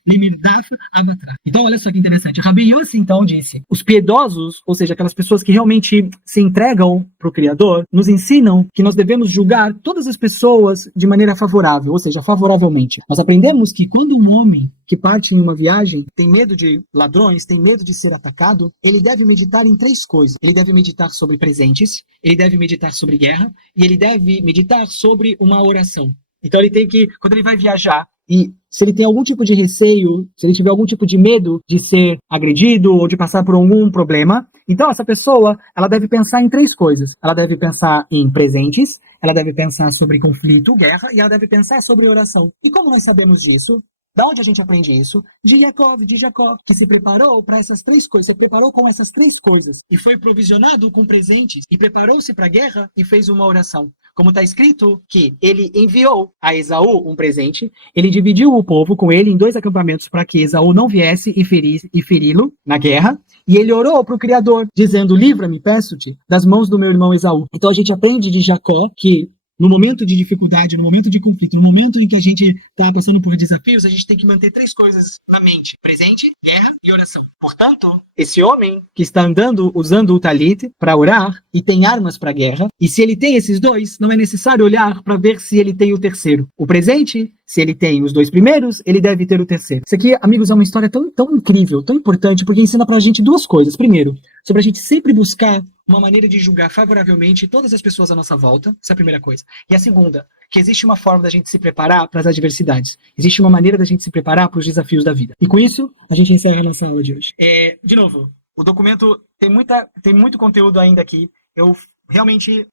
למרדף המטרה. Então, olha só que interessante. Rabi Yossi, então, disse, os piedosos, ou seja, aquelas pessoas que realmente se entregam para o Criador, nos ensinam que nós devemos julgar todas as pessoas de maneira favorável, ou seja, favoravelmente. Nós aprendemos que quando um homem que parte em uma viagem tem medo de ladrões, tem medo de ser atacado, ele deve meditar em três coisas. Ele deve meditar sobre presentes, ele deve meditar sobre guerra, e ele deve meditar sobre uma oração. Então ele tem que, quando ele vai viajar, e se ele tem algum tipo de receio, se ele tiver algum tipo de medo de ser agredido ou de passar por algum problema, então essa pessoa, ela deve pensar em três coisas. Ela deve pensar em presentes, ela deve pensar sobre conflito, guerra, e ela deve pensar sobre oração. E como nós sabemos disso? Da onde a gente aprende isso? De Jacó, que se preparou para essas três coisas, se preparou com essas três coisas, e foi provisionado com presentes, e preparou-se para a guerra, e fez uma oração. Como está escrito que ele enviou a Esaú um presente, ele dividiu o povo com ele em dois acampamentos para que Esaú não viesse e feri-lo na guerra, e ele orou para o Criador, dizendo, livra-me, peço-te, das mãos do meu irmão Esaú. Então a gente aprende de Jacó que no momento de dificuldade, no momento de conflito, no momento em que a gente está passando por desafios, a gente tem que manter três coisas na mente: presente, guerra e oração. Portanto, esse homem que está andando usando o talit para orar e tem armas para a guerra, e se ele tem esses dois, não é necessário olhar para ver se ele tem o terceiro. O presente, se ele tem os dois primeiros, ele deve ter o terceiro. Isso aqui, amigos, é uma história tão incrível, tão importante, porque ensina pra gente duas coisas. Primeiro, sobre a gente sempre buscar uma maneira de julgar favoravelmente todas as pessoas à nossa volta. Essa é a primeira coisa. E a segunda, que existe uma forma da gente se preparar para as adversidades. Existe uma maneira da gente se preparar para os desafios da vida. E com isso, a gente encerra a nossa aula de hoje. De novo, o documento tem muito conteúdo ainda aqui. Eu realmente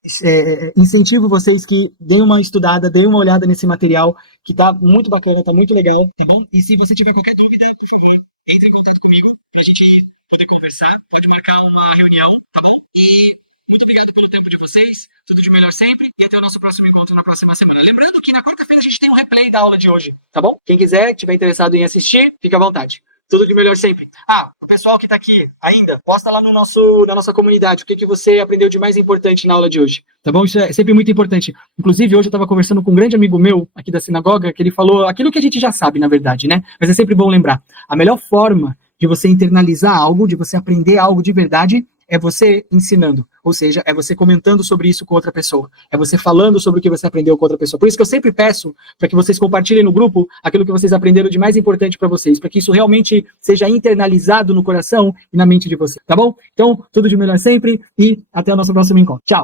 incentivo vocês que deem uma estudada, deem uma olhada nesse material, que tá muito bacana, tá muito legal, tá bom? E se você tiver qualquer dúvida, por favor, entre em contato comigo, pra gente poder conversar, pode marcar uma reunião, tá bom? E muito obrigado pelo tempo de vocês, tudo de melhor sempre, e até o nosso próximo encontro na próxima semana. Lembrando que na quarta-feira a gente tem um replay da aula de hoje, tá bom? Quem quiser, tiver interessado em assistir, fica à vontade. Tudo de melhor sempre. O pessoal que está aqui ainda, posta lá na nossa comunidade o que você aprendeu de mais importante na aula de hoje. Tá bom? Isso é sempre muito importante. Inclusive, hoje eu estava conversando com um grande amigo meu aqui da sinagoga, que ele falou aquilo que a gente já sabe, na verdade, né? Mas é sempre bom lembrar. A melhor forma de você internalizar algo, de você aprender algo de verdade, é você ensinando, ou seja, é você comentando sobre isso com outra pessoa, é você falando sobre o que você aprendeu com outra pessoa. Por isso que eu sempre peço para que vocês compartilhem no grupo aquilo que vocês aprenderam de mais importante para vocês, para que isso realmente seja internalizado no coração e na mente de vocês, tá bom? Então, tudo de melhor sempre e até o nosso próximo encontro. Tchau!